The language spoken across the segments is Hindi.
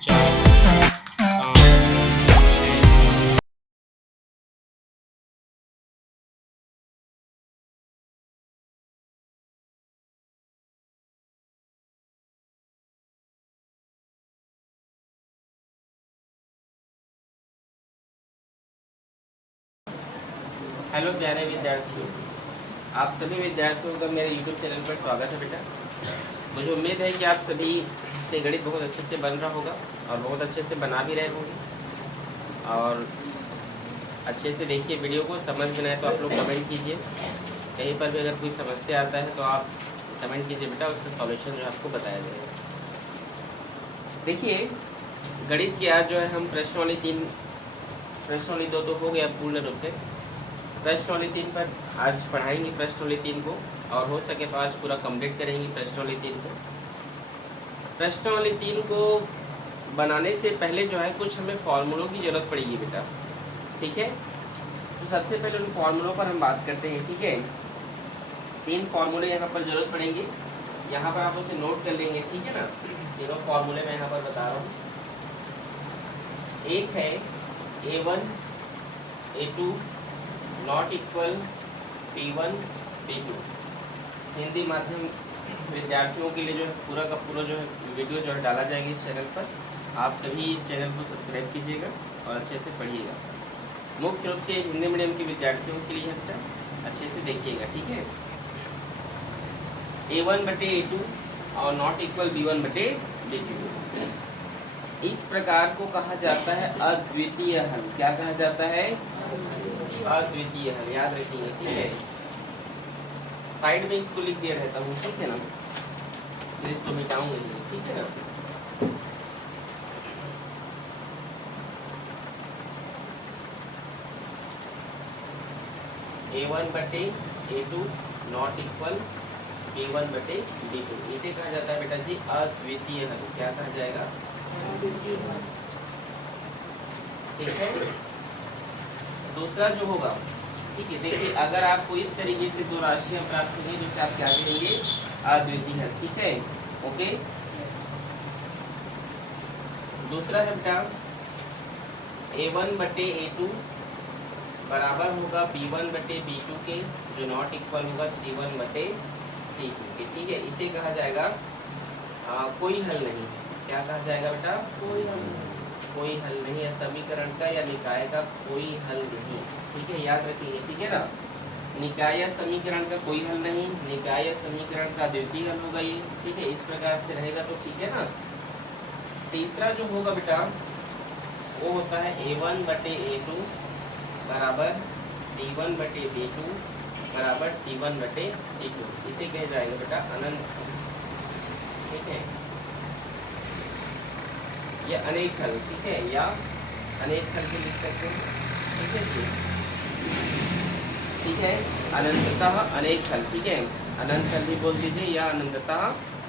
चार पाँच छः। हेलो प्यारे विद्यार्थियों, आप सभी विद्यार्थियों का मेरे YouTube चैनल पर स्वागत है बेटा। मुझे उम्मीद है कि आप सभी से गणित बहुत अच्छे से बन रहा होगा और बहुत अच्छे से बना भी रहे होंगे। और अच्छे से देखिए वीडियो को, समझ में आए तो आप लोग कमेंट कीजिए। कहीं पर भी अगर कोई समस्या आता है तो आप कमेंट कीजिए बेटा, उसका सॉल्यूशन जो आपको बताया जाएगा। देखिए गणित की आज जो है हम प्रश्नावली 3, प्रश्नावली 2 तो हो गया पूर्ण रूप से। प्रश्नावली 3 पर आज पढ़ाएंगे प्रश्नावली 3 को, और हो सके तो आज पूरा कंप्लीट करेंगे प्रश्नावली 3 को। प्रश्नावली 3 को बनाने से पहले जो है कुछ हमें फॉर्मूलों की ज़रूरत पड़ेगी बेटा, ठीक है। तो सबसे पहले उन फॉर्मूलों पर हम बात करते हैं, ठीक है। 3 फॉर्मूले यहाँ पर ज़रूरत पड़ेंगे, यहाँ पर आप उसे नोट कर लेंगे, ठीक है ना। तीनों फॉर्मूले मैं यहाँ पर बता रहा हूँ। एक है A1 A2 not equal B1 B2। Hindi माध्यम विद्यार्थियों के लिए जो है पूरा का पूरा जो है वीडियो जो है डाला जाएगा इस चैनल पर। आप सभी इस चैनल को सब्सक्राइब कीजिएगा और अच्छे से पढ़िएगा। मुख्य रूप से हिंदी मीडियम के विद्यार्थियों के लिए है, अच्छे से देखिएगा, ठीक है। A1 बटे A2 और नॉट इक्वल B1 बटे B2, इस प्रकार को कहा जाता है अद्वितीय हल। क्या कहा जाता है? अद्वितीय हल, याद रखिए, ठीक है। साइड में इसको लिख दिया रहता हूँ, ठीक है ना, मैं इसको मिटाऊंगा नहीं, ठीक है ना। A1 बटे A2 नॉट इक्वल B1 बटे B2, इसे कहा जाता है बेटा जी अद्वितीय हल। क्या कहा जाएगा? ठीक है। दूसरा जो होगा, ठीक है, देखिए अगर आपको इस तरीके से दो राशियां प्राप्त होंगी जिसे आप क्या कहेंगे? अद्वितीय हल, ठीक है, ओके। दूसरा है बेटा A1 बटे A2 बराबर होगा B1 बटे B2 के, जो नॉट इक्वल होगा C1 बटे C2 के, ठीक है। इसे कहा जाएगा कोई हल नहीं। क्या कहा जाएगा बेटा? कोई हल नहीं है समीकरण का या निकाय का कोई हल नहीं, ठीक है, याद रखिए, ठीक है ना। निकाय या समीकरण का कोई हल नहीं, निकाय या समीकरण का द्वितीय हल होगा ये, ठीक है। इस प्रकार से रहेगा तो ठीक है ना। तीसरा जो होगा बेटा वो होता है A1 बटे A2 बराबर B1 बटे B2 बराबर C1 बटे C2। इसे कहा जाएगा बेटा अनंत, ठीक है, या अनेक हल, ठीक है, या अनेक हल भी लिख सकते हैं, ठीक है जी, ठीक है। अनंततः अनेक हल, ठीक है, अनंत हल भी बोल दीजिए या अनंततः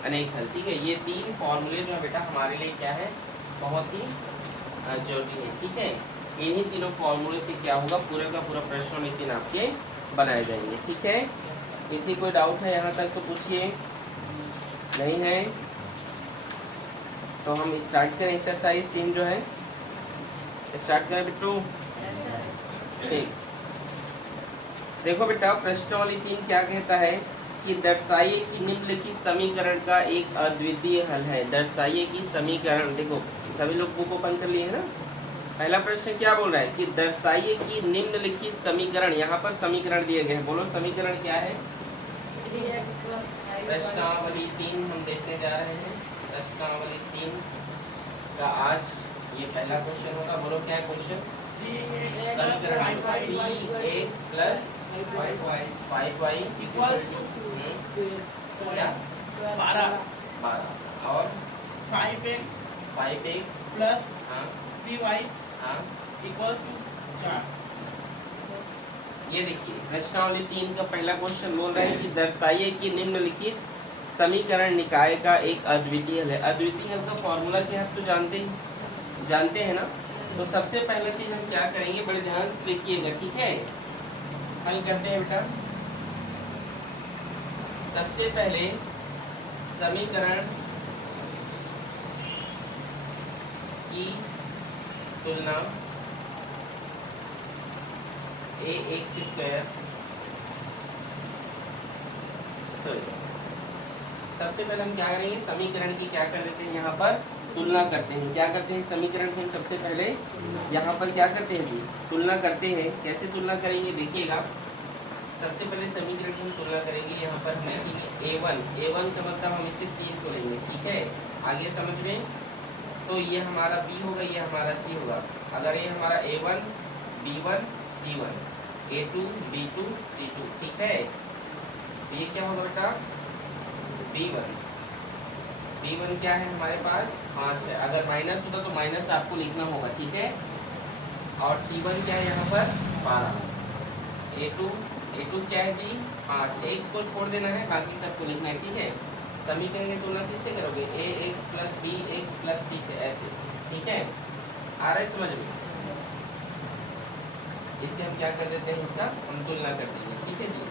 अनेक हल, ठीक है। ये 3 फॉर्मूले जो है बेटा हमारे लिए क्या है, बहुत ही जरूरी है, ठीक है। इन्हीं तीनों फॉर्मूले से क्या होगा, पूरा का पूरा प्रश्न 3 आपके बनाए जाएंगे, ठीक है। किसी कोई डाउट है यहाँ तक तो पूछिए, नहीं है तो हम स्टार्ट करें एक्सरसाइज 3 जो है, स्टार्ट करें बिट्टू, ठीक। देखो बेटा प्रश्नावली 3 क्या कहता है कि दर्शाइए कि निम्नलिखित समीकरण का एक अद्वितीय हल है। दर्शाइए कि समीकरण, देखो सभी लोग बुक ओपन कर लिए है ना। पहला प्रश्न क्या बोल रहा है कि दर्शाइए कि निम्नलिखित समीकरण, यहाँ पर समीकरण दिए गए हैं, बोलो समीकरण क्या है? प्रश्नावली 3 हम देखने जा रहे हैं। प्रश्नावली 3 का आज ये पहला क्वेश्चन होगा, बोलो क्या है क्वेश्चन? समीकरण 3x plus 5y equals to क्या? 12 और 5x प्लस हाँ 3y हाँ इक्वल्स टू 4। ये देखिए प्रश्नावली 3 का पहला क्वेश्चन बोल रहा है कि दर्शाइए कि निम्नलिखित समीकरण निकाय का एक अद्वितीय हल है। अद्वितीय हल का फॉर्मूला क्या है तो जानते हैं ना। तो सबसे पहले चीज हम क्या करेंगे, बड़े ध्यान से देखिएगा, ठीक है। हल करते हैं बेटा। सबसे पहले समीकरण की तुलना ए एक्स स्क्वायर, सॉरी सबसे पहले हम क्या करेंगे, समीकरण की क्या कर देते हैं यहाँ पर तुलना करते हैं। क्या करते हैं, समीकरण की हम सबसे पहले यहाँ पर क्या करते हैं जी, तुलना करते हैं। कैसे तुलना करेंगे देखिएगा, सबसे पहले समीकरण की हम तुलना करेंगे। यहाँ पर हम लिखेंगे a1 का मतलब हम इसे 3 को लेंगे, ठीक है, आगे समझ में। तो ये हमारा b होगा, ये हमारा c होगा। अगर ये हमारा a1 b1 c1 a2 b2 c2, ठीक है, तो ये क्या होगा बेटा b1 क्या है हमारे पास 5 है। अगर माइनस होता तो माइनस आपको लिखना होगा, ठीक है। और c1 क्या है यहाँ पर 12, a2 क्या है जी 5, x को छोड़ देना है, बाकी सबको लिखना है, ठीक है। समीकरण की तुलना किससे करोगे, ax plus bx plus c से, ऐसे, ठीक है। आ रहा है समझ में। इससे हम क्या कर देते हैं, इसका हम तुलना कर देंगे, ठीक है जी,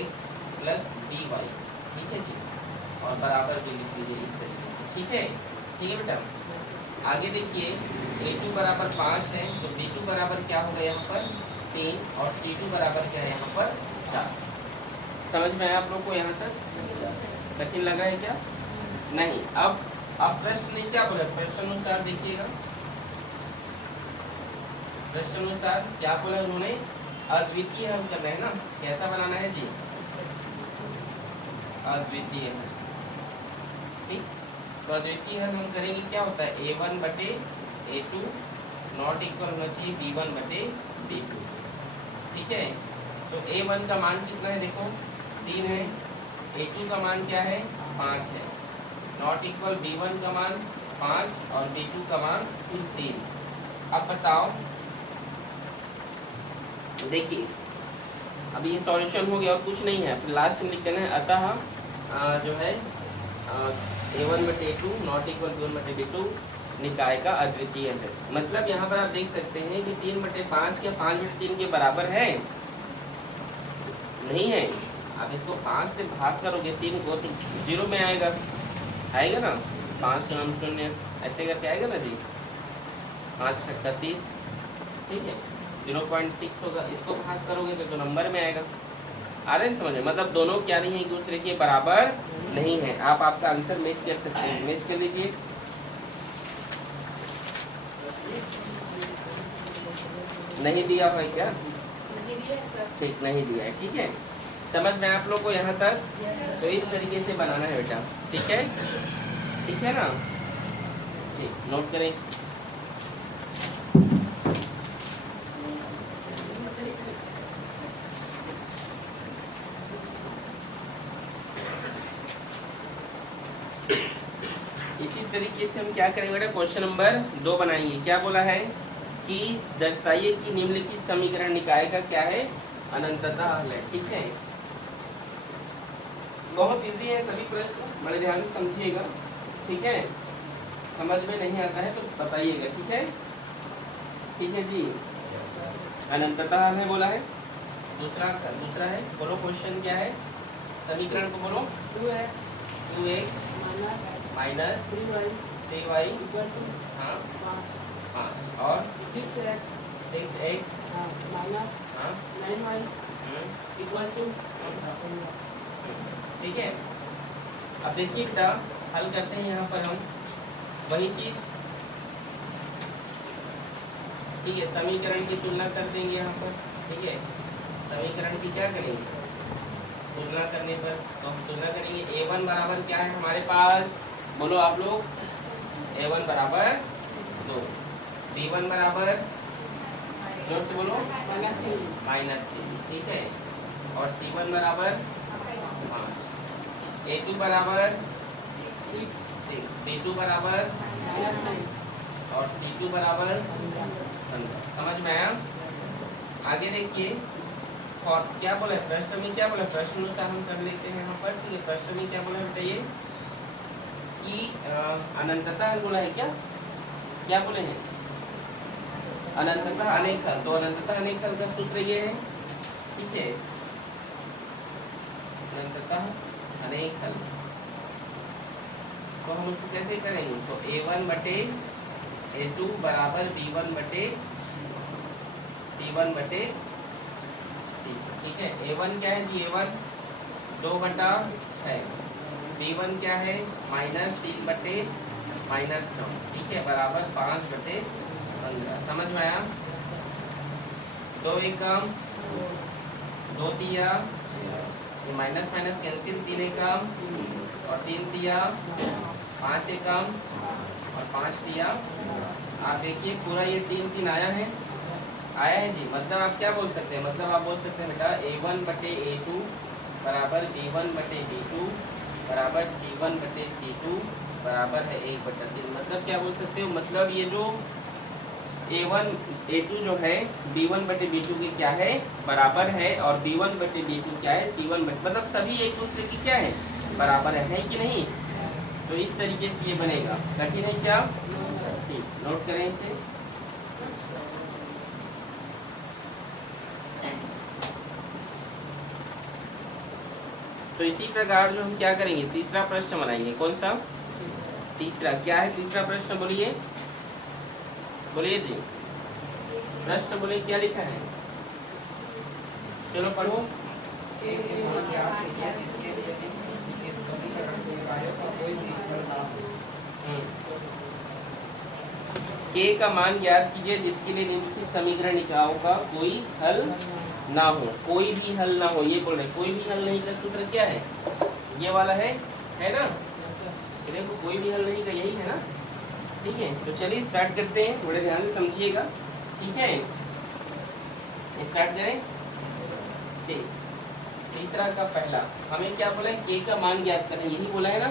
ax प्लस by, ठीक है जी, और बराबर भी लिख लीजिए इस तरीके से, ठीक है, ठीक है बेटा। आगे देखिए a2 बराबर 5 है, तो b2 बराबर क्या होगा यहाँ पर 3, और c2 बराबर क्या है यहाँ पर 4। समझ में आया आप लोग को यहाँ तक, कठिन लगा है क्या, नहीं। अब प्रश्न ने क्या बोला, प्रश्नानुसार देखिएगा, प्रश्नानुसार क्या बोला उन्होंने, अद्वितीय हल करना है ना, कैसा बनाना है जी, अद्वितीय हल, ठीक। तो अद्वितीय हल हम करेंगे, क्या होता है a1 बटे a2 नॉट इक्वल होना चाहिए b1 बटे b2, ठीक है। तो a1 का मान कितना है, देखो 3 है, a2 का मान क्या है 5 है, नॉट इक्वल b1 का मान 5 और b2 का मान 3। अब बताओ, देखिए अब ये सॉल्यूशन हो गया और कुछ नहीं है, फिर लास्ट में लिख देना है अतः जो है a1 बटे a2 नॉट इक्वल b1 बटे b2 निकाय का अद्वितीय है। मतलब यहाँ पर आप देख सकते हैं कि 3 बटे 5 क्या 5 बटे 3 के बराबर है, नहीं है। आप इसको 5 से भाग करोगे 3 को तो 0 में आएगा ना, 5 शून्य शून्य ऐसे करके आएगा ना जी, 5 छक्का 30, ठीक है, 0.6 होगा। इसको भाग करोगे तो नंबर में आएगा। आ रहे हैं समझ में, मतलब दोनों क्या नहीं है, एक दूसरे के बराबर नहीं है। आप आपका आंसर मैच कर सकते हैं, मैच कर लीजिए। नहीं दिया है क्या, ठीक, नहीं दिया है, ठीक है। समझ में आप लोग को यहाँ तक, तो इस तरीके से बनाना है बेटा, ठीक है, ठीक है ना, ठीक, नोट करें। इसी तरीके से हम क्या करेंगे बेटा, क्वेश्चन नंबर 2 बनाएंगे। क्या बोला है कि दर्शाइए कि निम्नलिखित समीकरण निकाय का क्या है, अनंतता हल है, ठीक है। बहुत इजी है सभी प्रश्न, बड़े ध्यान से समझिएगा, ठीक है। समझ में नहीं आता है तो बताइएगा, ठीक है, ठीक है जी। अनंतता हल है बोला है। दूसरा है, बोलो क्वेश्चन क्या है, समीकरण को बोलो, 2x माइनस 3y हाँ 5 और 6x हाँ 9y इक्वल्स टू, ठीक है। अब देखिए बेटा, हल करते हैं यहाँ पर हम वही चीज, ठीक है। समीकरण की तुलना कर देंगे यहाँ पर, ठीक है। समीकरण की क्या करेंगे, तुलना करने पर, तो हम तुलना करेंगे। a1 बराबर क्या है हमारे पास, बोलो आप लोग, a1 बराबर 2, b1 बराबर, जोर से बोलो, -3, ठीक है, और c1 बराबर 5, a2 बराबर 6, b2 बराबर और c2 बराबर 15। समझ में आया। आगे देखिए, और क्या बोला है प्रश्न में, क्या बोला है प्रश्न अनुसार हम कर लेते हैं यहाँ पर, ठीक है। प्रश्न में क्या बोला है बताइए कि अनंतता हल बोला है, क्या बोले हैं, अनंतता अनेक हल। तो अनंतता अनेक हल का सूत्र ये है, ठीक है, अनंतता अनेक हल। तो हम उसको कैसे करेंगे, तो A1 बटे A2 बराबर B1 बटे C1 बटे C। ठीक है, A1 क्या है जी, A1 2/6, B1 क्या है -3 बटे -9, ठीक है, बराबर 5/15। समझ में आया? दो एकम, दो तिया, ये माइनस माइनस कैंसिल, 3 एकम और 3 तिया 5 एकम और 5 तिया। आप देखिए पूरा ये 3 3 आया है, आया है जी। मतलब आप क्या बोल सकते हैं, मतलब आप बोल सकते हैं बेटा A1 बटे A2 बराबर B1 बटे B2 बराबर C1 बटे C2 बराबर है 1/3। मतलब क्या बोल सकते हो, मतलब ये जो A1 A2 जो है B1 बटे B2 के क्या है बराबर है, और B1 बटे B2 क्या है C1 बटे, मतलब सभी एक दूसरे की क्या है बराबर है कि नहीं। तो इस तरीके से ये बनेगा। कठिन है क्या? ठीक, नोट करें इसे। तो इसी प्रकार जो हम क्या करेंगे, तीसरा प्रश्न बनाएंगे। कौन सा तीसरा, क्या है तीसरा प्रश्न, बोलिए बोलिए जी, प्रश्न बोलिए क्या लिखा है, चलो पढ़ो। के का मान ज्ञात कीजिए जिसके लिए निम्नलिखित समीकरण निकायों का कोई हल ना हो। कोई भी हल ना हो, ये बोल रहे कोई भी हल नहीं का सूत्र क्या है, ये वाला है ना, देखो कोई भी हल नहीं का यही है ना। ठीक है, तो चलिए स्टार्ट करते हैं, थोड़े ध्यान से समझिएगा। ठीक है, स्टार्ट करें। ठीक, तीसरा का पहला हमें क्या बोला है, के का मान ज्ञात करना, यही बोला है ना,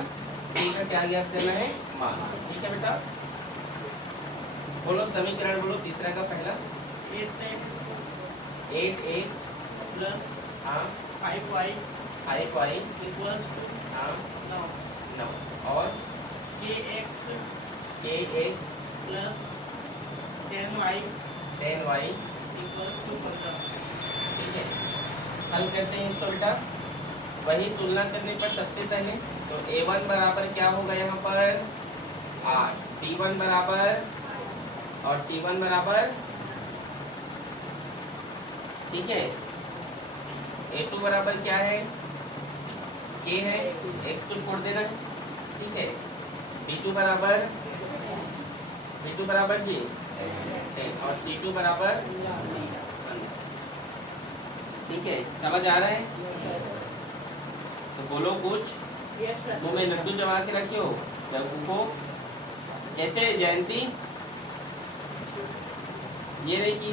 के का क्या ज्ञात करना है, मान। ठीक है बेटा, बोलो समीकरण बोलो तीसरा का पहला। 8x प्लस हाँ 5y 5y इक्वल्स टू हाँ 9 9 और kx kx plus 10y 10y equals to 15। ठीक है, हल करते हैं इसको बेटा। वही तुलना करने पर सबसे पहले तो A1 बराबर क्या होगा यहाँ पर 8, B1 बराबर और C1 बराबर, ठीक है, A2 बराबर क्या है, K है, X को छोड़ देना है। ठीक है, B2 बराबर जी 10 और C2 बराबर। ठीक है, समझ आ रहा है? तो बोलो कुछ, यस सर। मुंह में लड्डू जमा के रखे हो बेवकूफो। कैसे जयंती, ये नहीं कि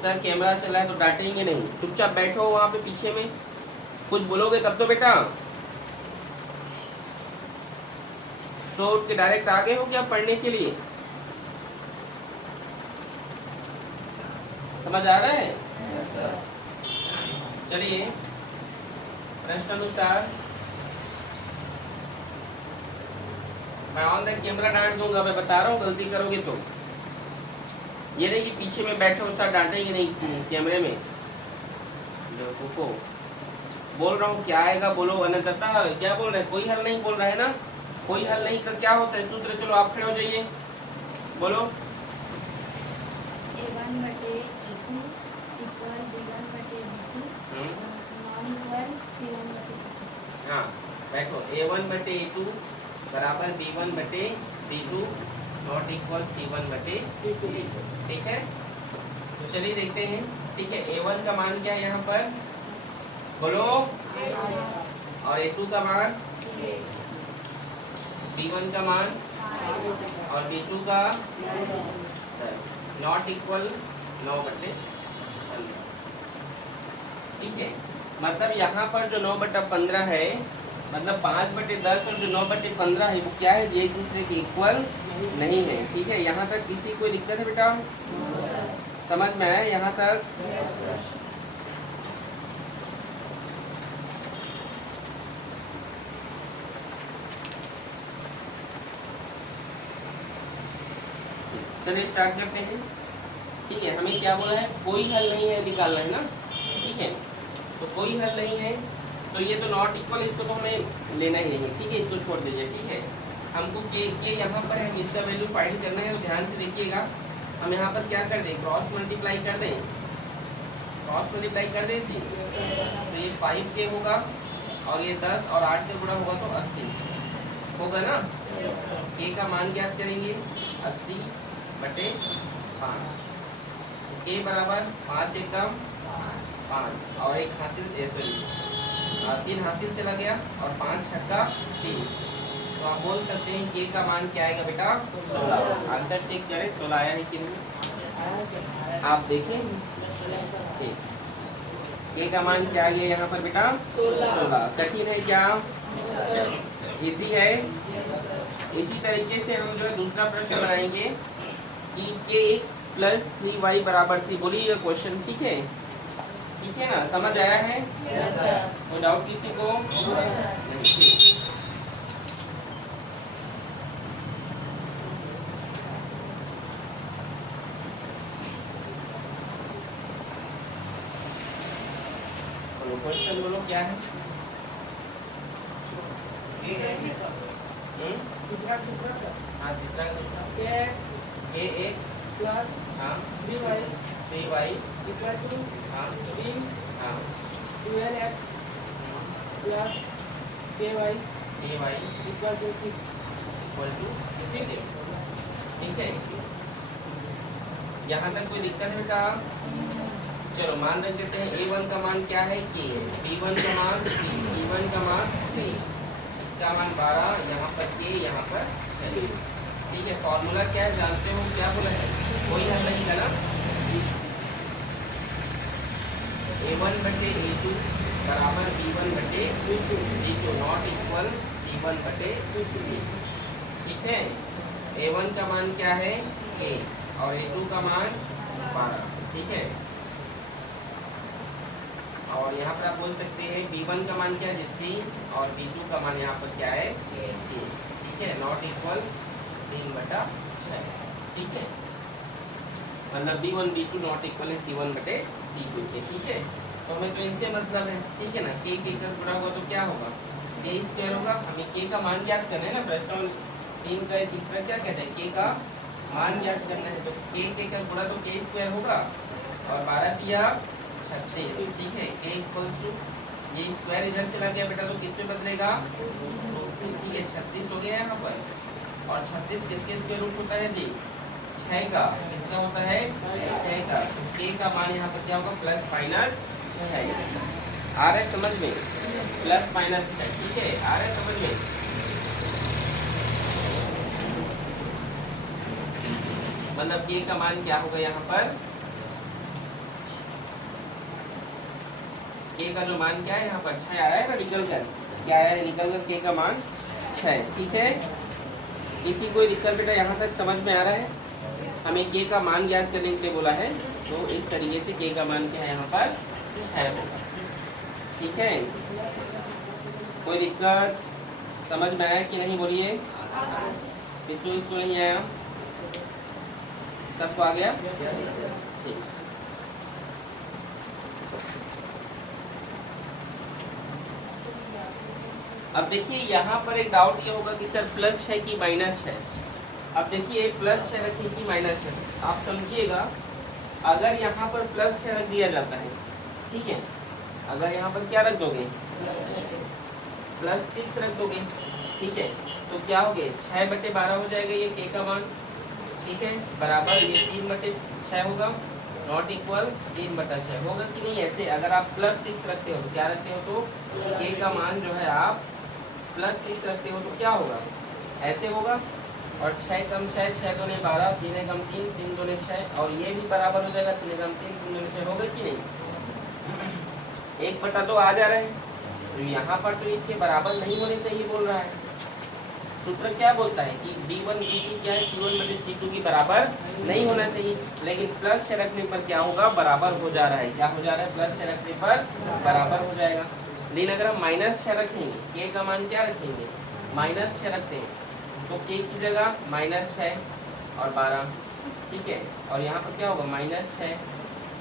सर कैमरा चला है तो डांटेंगे नहीं, चुपचाप बैठो वहाँ पे पीछे में, कुछ बोलोगे तब तो बेटा। सो उठ के डायरेक्ट आ गए हो क्या पढ़ने के लिए, समझ आ रहा है? चलिए प्रश्न अनुसार मैं ऑन द कैमरा डांट दूंगा, मैं बता रहा हूँ, गलती करोगे तो। ये नहीं कि पीछे में बैठे हो सर डांटेंगे नहीं कैमरे में। देखो बोल रहा हूँ क्या आएगा बोलो, अनंतता क्या बोल रहे हैं, कोई हल नहीं बोल रहा है ना, कोई हल नहीं का क्या होता है सूत्र। चलो आप खड़े हो जाइए, बोलो। A1 बटे A2 इक्वल B1 बटे B2 नॉन इक्वल C1 बटे C2। हाँ बैठो, A1 बटे A2 बराबर B1 बटे B2 नॉट इक्वल C1 बटे C2। ठीक है, तो चलिए देखते हैं। ठीक है, A1 का मान क्या है यहाँ पर, बोलो, और A2 का मान, B1 का मान और B2 का 10 नॉट इक्वल 9 बटे 15। ठीक है, मतलब यहाँ पर जो 9/15 है, मतलब 5/10 और जो 9/15 है वो क्या है, ये एक दूसरे के इक्वल नहीं है। ठीक है, यहाँ तक किसी कोई दिक्कत है बेटा, समझ में आया यहाँ तक? चलिए स्टार्ट करते हैं। ठीक है, हमें क्या बोला है, कोई हल नहीं है निकालना है ना। ठीक है, तो कोई हल नहीं है, तो ये तो नॉट इक्वल, इसको तो हमें लेना ही नहीं है। ठीक है, इसको छोड़ दीजिए। ठीक है, हमको के यहाँ पर है, इसका वैल्यू फाइंड करना है, तो ध्यान से देखिएगा। हम यहाँ पर क्या कर दें, क्रॉस मल्टीप्लाई कर दें, क्रॉस मल्टीप्लाई कर दें जी। तो ये 5k होगा और ये 10 और 8 के गुणा होगा तो 80 होगा ना। k का मान ज्ञात करेंगे 80 बटे 5। k बराबर 5 एकम 5 और एक हासिल सॉरी 3 हासिल चला गया और 5 छक्का 30। तो आप बोल सकते हैं k का मान क्या आएगा बेटा 16। आंसर चेक करें 16 आया है कि नहीं, आप देखें। ठीक, k का मान क्या आ गया यहाँ पर बेटा 16। कठिन है क्या, इजी है। इसी तरीके से हम जो है दूसरा प्रश्न बनाएंगे कि kx प्लस 3y बराबर 3। बोलिए क्वेश्चन, ठीक है, ठीक है ना, समझ आया है? कोई डाउट किसी को? नहीं। क्वेश्चन बोलो क्या है? हाँ तीसरा kx प्लस हाँ 3y 3y इक्वल टू हाँ 3 हाँ 12x plus ky ky equal to 6। Equal to 6x। ठीक है, यहाँ तक कोई दिक्कत है बेटा? चलो मान रख देते हैं a1 का मान क्या है k, b1 का मान 3, c1 का मान 3, इसका मान 12, यहाँ पर k, यहाँ पर 6। ठीक है, फॉर्मूला क्या है जानते हो, क्या बोला है, कोई हल नहीं था ना। a1 बटे a2 बराबर b1 बटे b2 नॉट इक्वल c1 बटे c। ठीक है, a1 का मान क्या है k और a2 का मान 12। ठीक है, और यहाँ पर आप बोल सकते हैं b1 का मान क्या है 3 और b2 का मान यहाँ पर क्या है a। ठीक है, नॉट इक्वल 3 बटा 6। ठीक है, मतलब b1 b2 नॉट इक्वल है c1 बटे c2 के। ठीक है, तो हमें तो इससे मतलब है, ठीक है ना, k का गुणा होगा तो क्या होगा k स्क्वायर होगा। हमें k का मान ज्ञात करना है ना, प्रश्न 3 का तीसरा क्या कहता है, k का मान ज्ञात करना है। तो k का गुणा तो k स्क्वायर होगा और 12 दिया 36। ठीक है, k इक्वल्स टू ये स्क्वायर इधर चला गया बेटा, तो किस में बदलेगा, ठीक है 36 हो गया यहाँ पर। और 36 किसके स्क्वायर रूट होता है जी, 6 का। किसका होता है 6 का। तो k का मान यहाँ पर क्या होगा प्लस माइनस 6। आ रहा है समझ में, प्लस माइनस 6। ठीक है, आ रहा है समझ में। मतलब k का मान क्या होगा यहाँ पर, k का जो मान क्या है यहाँ पर 6 आया है ना निकल कर, क्या आया है निकल कर k का मान 6। ठीक है, किसी कोई दिक्कत बेटा यहाँ तक समझ में आ रहा है? हमें k का मान ज्ञात करने के लिए बोला है, तो इस तरीके से k का मान क्या है यहाँ पर 6 होगा। ठीक है, कोई दिक्कत समझ में आया कि नहीं, बोलिए। इसको नहीं आया, सबको आ गया? ठीक, अब देखिए यहाँ पर एक डाउट ये होगा कि सर प्लस है कि माइनस है। अब देखिए प्लस है रखिए कि माइनस है, आप समझिएगा। अगर यहाँ पर प्लस है रख दिया जाता है, ठीक है, अगर यहाँ पर क्या रख दोगे प्लस 6 रख दोगे, ठीक है, तो क्या हो गए 6 बटे 12 हो जाएगा ये k का मान। ठीक है, बराबर ये 3 बटे 6 होगा, नॉट इक्वल 3 बटा 6 होगा कि नहीं। ऐसे अगर आप प्लस 6 रखते हो तो क्या रखते हो, तो k का मान जो है आप प्लस 6 रखते हो तो क्या होगा, ऐसे होगा। और 6 कम 6, 6 दूने 12, 3 कम 3, 3 दूने 6, और ये भी बराबर हो जाएगा 3 कम 3, 3 दूने 6 होगा कि नहीं। 1 बटा 2 आ जा रहे हैं, तो यहाँ पर तो इसके बराबर नहीं होने चाहिए बोल रहा है। सूत्र क्या बोलता है कि d1 d2 क्या है c1 बटे c2 की बराबर नहीं होना चाहिए, लेकिन प्लस से रखने पर क्या होगा, बराबर हो जा रहा है। क्या हो जा रहा है, प्लस से रखने पर बराबर हो जाएगा। लेकिन अगर हम माइनस 6 रखेंगे, k का मान क्या रखेंगे, माइनस 6 रखते हैं, तो k की जगह माइनस 6 और 12। ठीक है, और यहाँ पर क्या होगा माइनस 6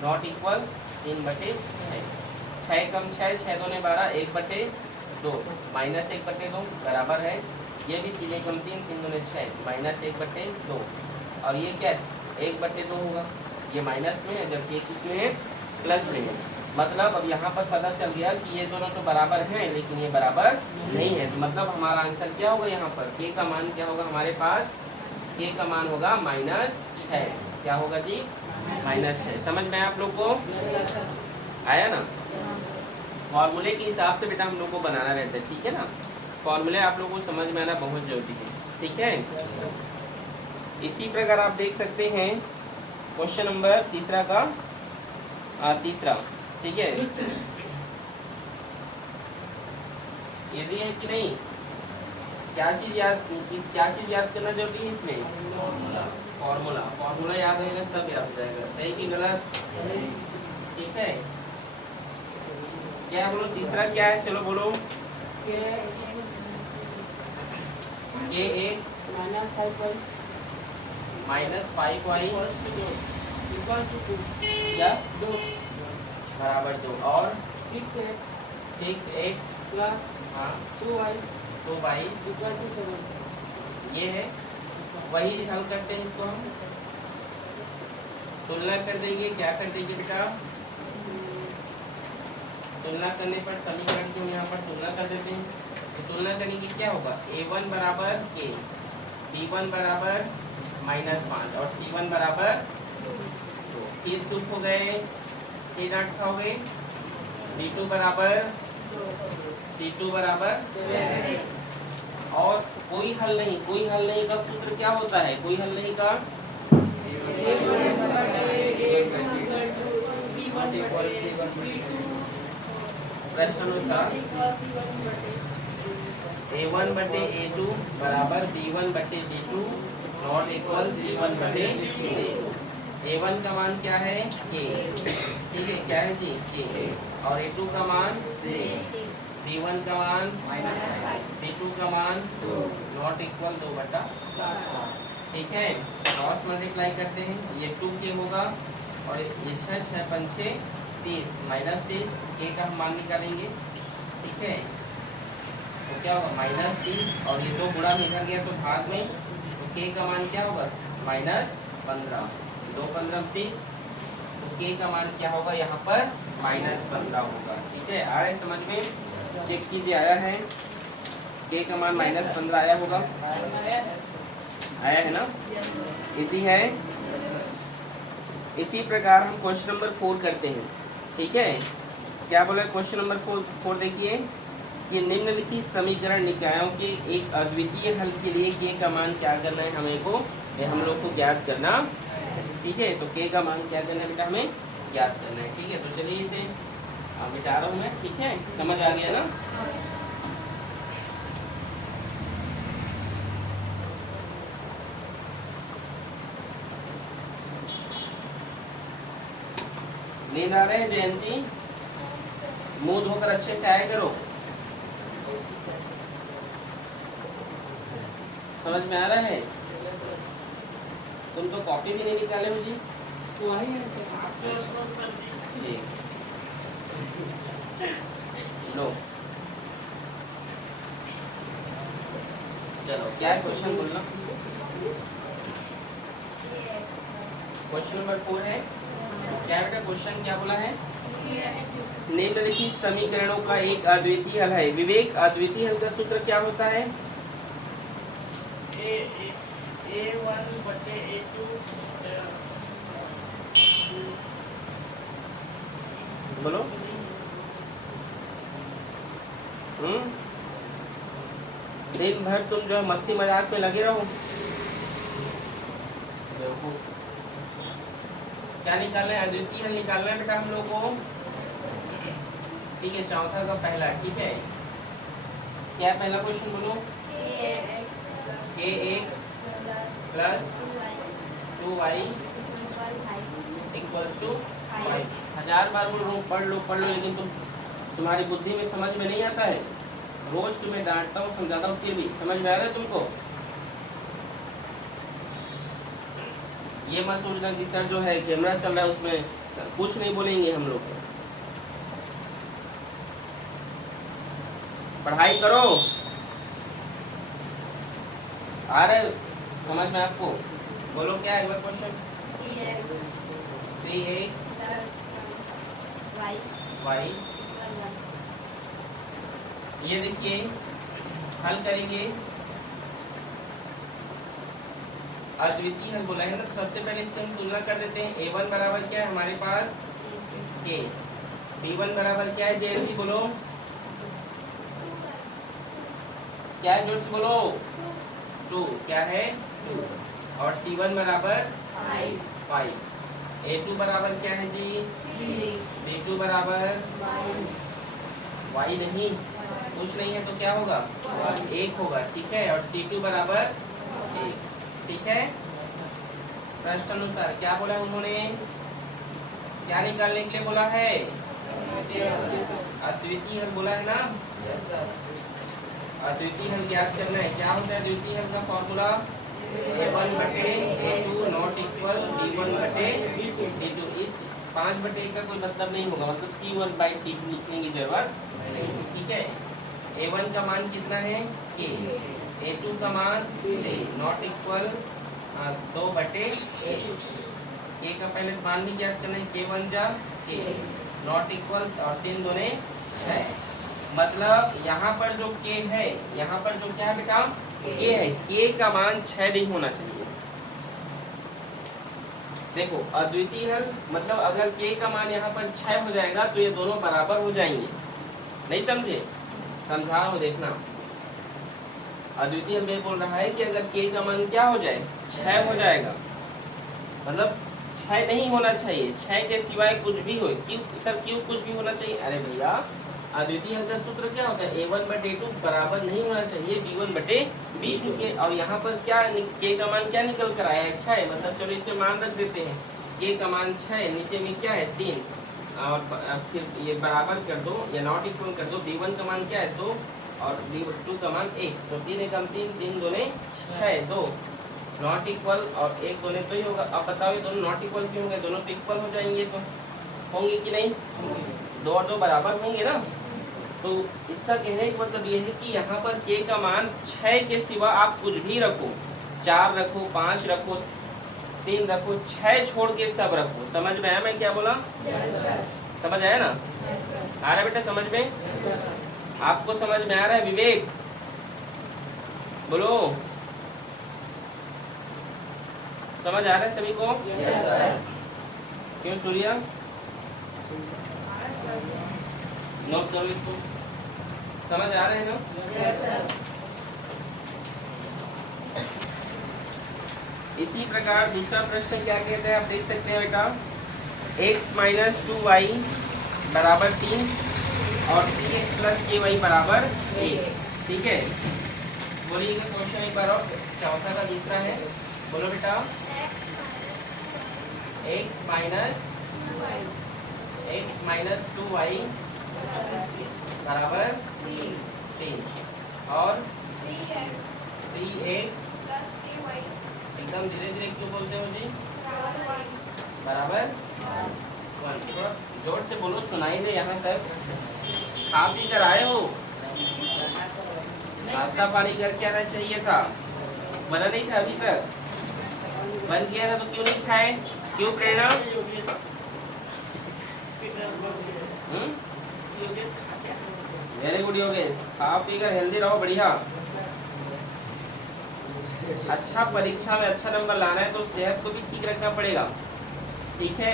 नॉट इक्वल 3 बटे 6। 6 कम 6, 6 दूने 12, 1 बटे 2 माइनस 1 बटे 2 बराबर है ये भी 3 एकम 3 3 दूने 6 -1/2 और ये क्या 1/2 होगा, ये माइनस में है जबकि ये किसमें है प्लस में है। मतलब अब यहाँ पर पता चल गया कि ये दोनों तो बराबर हैं लेकिन ये बराबर नहीं है, तो मतलब हमारा आंसर क्या होगा यहाँ पर k का मान क्या होगा हमारे पास, k का मान होगा -6। क्या होगा जी -6। समझ में आया आप लोग को, आया ना। फॉर्मूले के हिसाब से बेटा हम लोग को बनाना रहता है, ठीक है ना। फॉर्मूले आप लोगों को समझ में आना बहुत जरूरी है, ठीक है। इसी प्रकार आप देख सकते हैं क्वेश्चन नंबर तीसरा का तीसरा, ठीक है। इजी है कि नहीं, क्या चीज याद करना जरूरी है इसमें, फॉर्मूला याद रहेगा सब याद हो जाएगा, सही कि गलत, ठीक है। क्या बोलो तीसरा क्या है, चलो बोलो। kx -5y क्या बराबर 2 और 6x हाँ 2y ये है, वही हल करते हैं इसको हम, तुलना कर देंगे, क्या कर देंगे बेटा, तुलना करने पर समीकरण की हम यहाँ पर तुलना कर देते हैं। तो तुलना करेंगे क्या होगा, a1 बराबर k, b1 बराबर -5 और c1 बराबर 2। फिर चुप हो गए, फिर डांट खाओगे, d2 बराबर c2 बराबर 7 और कोई हल नहीं का सूत्र क्या होता है, कोई हल नहीं का प्रश्नानुसार a1/a2 बराबर b1/b2 not equal c1/c2। a1 का मान क्या है k, ठीक है, क्या है जी k, और a2 का मान 6, b1 का मान b2 का मान नॉट इक्वल 2/7, ठीक है। क्रॉस मल्टीप्लाई करते हैं, ये 2k होगा और ये 6 6 5 30 -30 k का हम मान निकालेंगे, ठीक है। तो क्या होगा -30 और ये 2 गुणा में इधर गया तो भाग में, तो k का मान क्या होगा -15, 2 15 30, तो k का मान क्या होगा यहाँ पर -15 होगा, ठीक है। आ रहा है समझ में, चेक कीजिए आया है, k का मान -15 आया होगा, आया है ना, इजी है। इसी प्रकार हम क्वेश्चन नंबर 4 करते हैं, ठीक है। क्या बोला क्वेश्चन नंबर 4 देखिए, कि निम्नलिखित समीकरण निकायों के एक अद्वितीय हल के लिए k का मान क्या करना है हमें को, हम लोग को ज्ञात करना, ठीक है। तो k का मान क्या करना है बेटा, हमें ज्ञात करना है, ठीक है। तो चलिए इसे मिटा रहा हूँ मैं, ठीक है, समझ आ गया ना। नींद आ रहे हैं जयंती, मुंह धोकर अच्छे से आया करो, समझ में आ रहा है। तुम तो कॉपी भी नहीं निकाले हो जी, ठीक लो, चलो क्या है क्वेश्चन बोलना, क्वेश्चन नंबर 4 है, क्या बेटा क्वेश्चन क्या बोला है, निम्नलिखित समीकरणों का एक अद्वितीय हल है। विवेक, अद्वितीय हल का सूत्र क्या होता है, a1/a2 बोलो। दिन भर तुम जो है मस्ती मजाक में लगे रहो, क्या निकालना है, अद्वितीय हल निकालना है बेटा हम लोग को, ठीक है। चौथा का पहला, ठीक है, क्या पहला क्वेश्चन बोलो, kx plus 2y equals to 5। 1000 बार बोल रहा हूँ, पढ़ लो, लेकिन तुम्हारी बुद्धि में समझ में नहीं आता है। रोज तुम्हें डांटता हूँ, समझाता हूँ, फिर भी समझ में आ रहा है तुमको। ये मत सोचना कि सर जो है कैमरा चल रहा है उसमें कुछ नहीं बोलेंगे हम लोग, पढ़ाई करो। आ रहा है समझ में आपको? बोलो क्या है अगला question? 3x plus y y, equal 1। ये देखिए हल करेंगे। अद्वितीय हल बोला है ना, तो सबसे पहले इसकी हम तुलना कर देते हैं। a1 बराबर क्या है हमारे पास? k। b1 बराबर क्या है जयंती बोलो? क्या है जोर से बोलो? 2 क्या है? 2। और c1 बराबर 5। a2 बराबर क्या है जी? b2 बराबर y नहीं, कुछ नहीं है तो क्या होगा? 1 होगा, ठीक है। और c2 बराबर 1, ठीक है। प्रश्न अनुसार क्या बोला है उन्होंने? क्या निकालने के लिए बोला है? अद्वितीय हल बोला है ना। अद्वितीय हल ज्ञात करना है। क्या होता है अद्वितीय हल का फॉर्मूला? a1 बटे a2 नॉट इक्वल b1 बटे b2। इस 5 बटे का कोई मतलब नहीं होगा, मतलब c1 बाई c2 लिखने की जरूरत नहीं, ठीक है। a1 का मान कितना है? k। a2 का मान नॉट इक्वल 2 बटे k का पहले मान भी ज्ञात करना है। k1 जा k नॉट इक्वल और 3 दूने 6। मतलब यहाँ पर जो k है, यहाँ पर जो क्या है बेटा? k है। k का मान 6 नहीं होना चाहिए। देखो अद्वितीय हल मतलब अगर k का मान यहाँ पर 6 हो जाएगा तो ये दोनों बराबर हो जाएंगे। नहीं समझे? समझा हो देखना। अद्वितीय हल में बोल रहा है कि अगर k का मान क्या हो जाए? 6 हो जाएगा, मतलब 6 नहीं होना चाहिए, 6 के सिवाय कुछ भी हो। क्यों सर, क्यों कुछ भी होना चाहिए? अरे भैया अद्वितीय हल का सूत्र क्या होता है? a1 बटे 2 बराबर नहीं होना चाहिए b1 बटे b2 के। और यहाँ पर क्या k का मान क्या निकल कर आया है? 6। मतलब चलो इसे मान रख देते हैं। k का मान 6, नीचे में क्या है? 3। और फिर ये बराबर कर दो या नॉट इक्वल कर दो। b1 का मान क्या है? 2 और b2 का मान 1। तो 3 एकम 3, 3 दूने 6, 2 नॉट इक्वल और 1 दूने तो ही होगा। अब बताओ ये दोनों नॉट इक्वल क्यों होंगे? दोनों तो इक्वल हो जाएंगे, तो होंगे कि नहीं? 2 और 2 बराबर होंगे ना। तो इसका कहने का मतलब ये है कि यहाँ पर k का मान 6 के सिवा आप कुछ भी रखो, 4 रखो, 5 रखो, 3 रखो, 6 छोड़ के सब रखो। समझ में आया मैं क्या बोला? समझ आया ना? आ रहा है बेटा समझ में? आपको समझ में आ रहा है विवेक? बोलो समझ आ रहा है सभी को? क्यों सूर्या? नोट करो इसको। समझ आ रहे हैं ना? इसी प्रकार दूसरा प्रश्न क्या कहते हैं आप देख सकते हैं बेटा। x माइनस 2y बराबर 3 और 3x प्लस ky बराबर 1, ठीक है। बोलिएगा क्वेश्चन एक बार और, चौथा का दूसरा है। बोलो बेटा। x माइनस 2y बराबर 3 और 3x एकदम धीरे धीरे क्यों बोलते हो जी? बराबर 1। थोड़ा जोर से बोलो, सुनाई दे यहाँ तक। खा पी कर आए हो? नाश्ता पानी करके आना चाहिए था, बना नहीं था अभी तक। बन गया था तो क्यों नहीं खाए? क्यों प्रेरणा? वेरी गुड योगेश, खा पी कर हेल्दी रहो, बढ़िया। अच्छा परीक्षा में अच्छा नंबर लाना है तो सेहत को भी ठीक रखना पड़ेगा, ठीक है।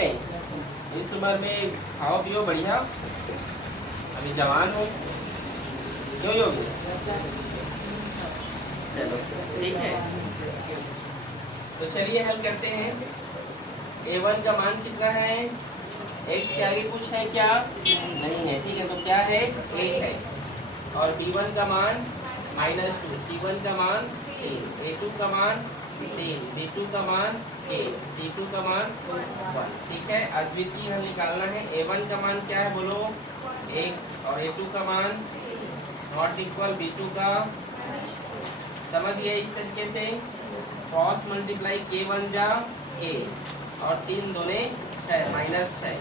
इस उम्र में खाओ पियो बढ़िया, अभी जवान हो। क्यों योगेश? चलो ठीक है, तो चलिए हल करते हैं। a1 का मान कितना है? x के आगे कुछ है क्या? नहीं है, ठीक है। तो क्या है? 1 है। और b1 का मान -2, c1 का मान 3, a2 का मान 3, b2 का मान 1, c2 का मान 1, ठीक है। अद्वितीय हल निकालना है। a1 का मान क्या है बोलो? 1 और a2 का मान नॉट इक्वल b2 का, समझ गए? इस तरीके से क्रॉस मल्टीप्लाई k1 जा k और 3 दूने 6 -6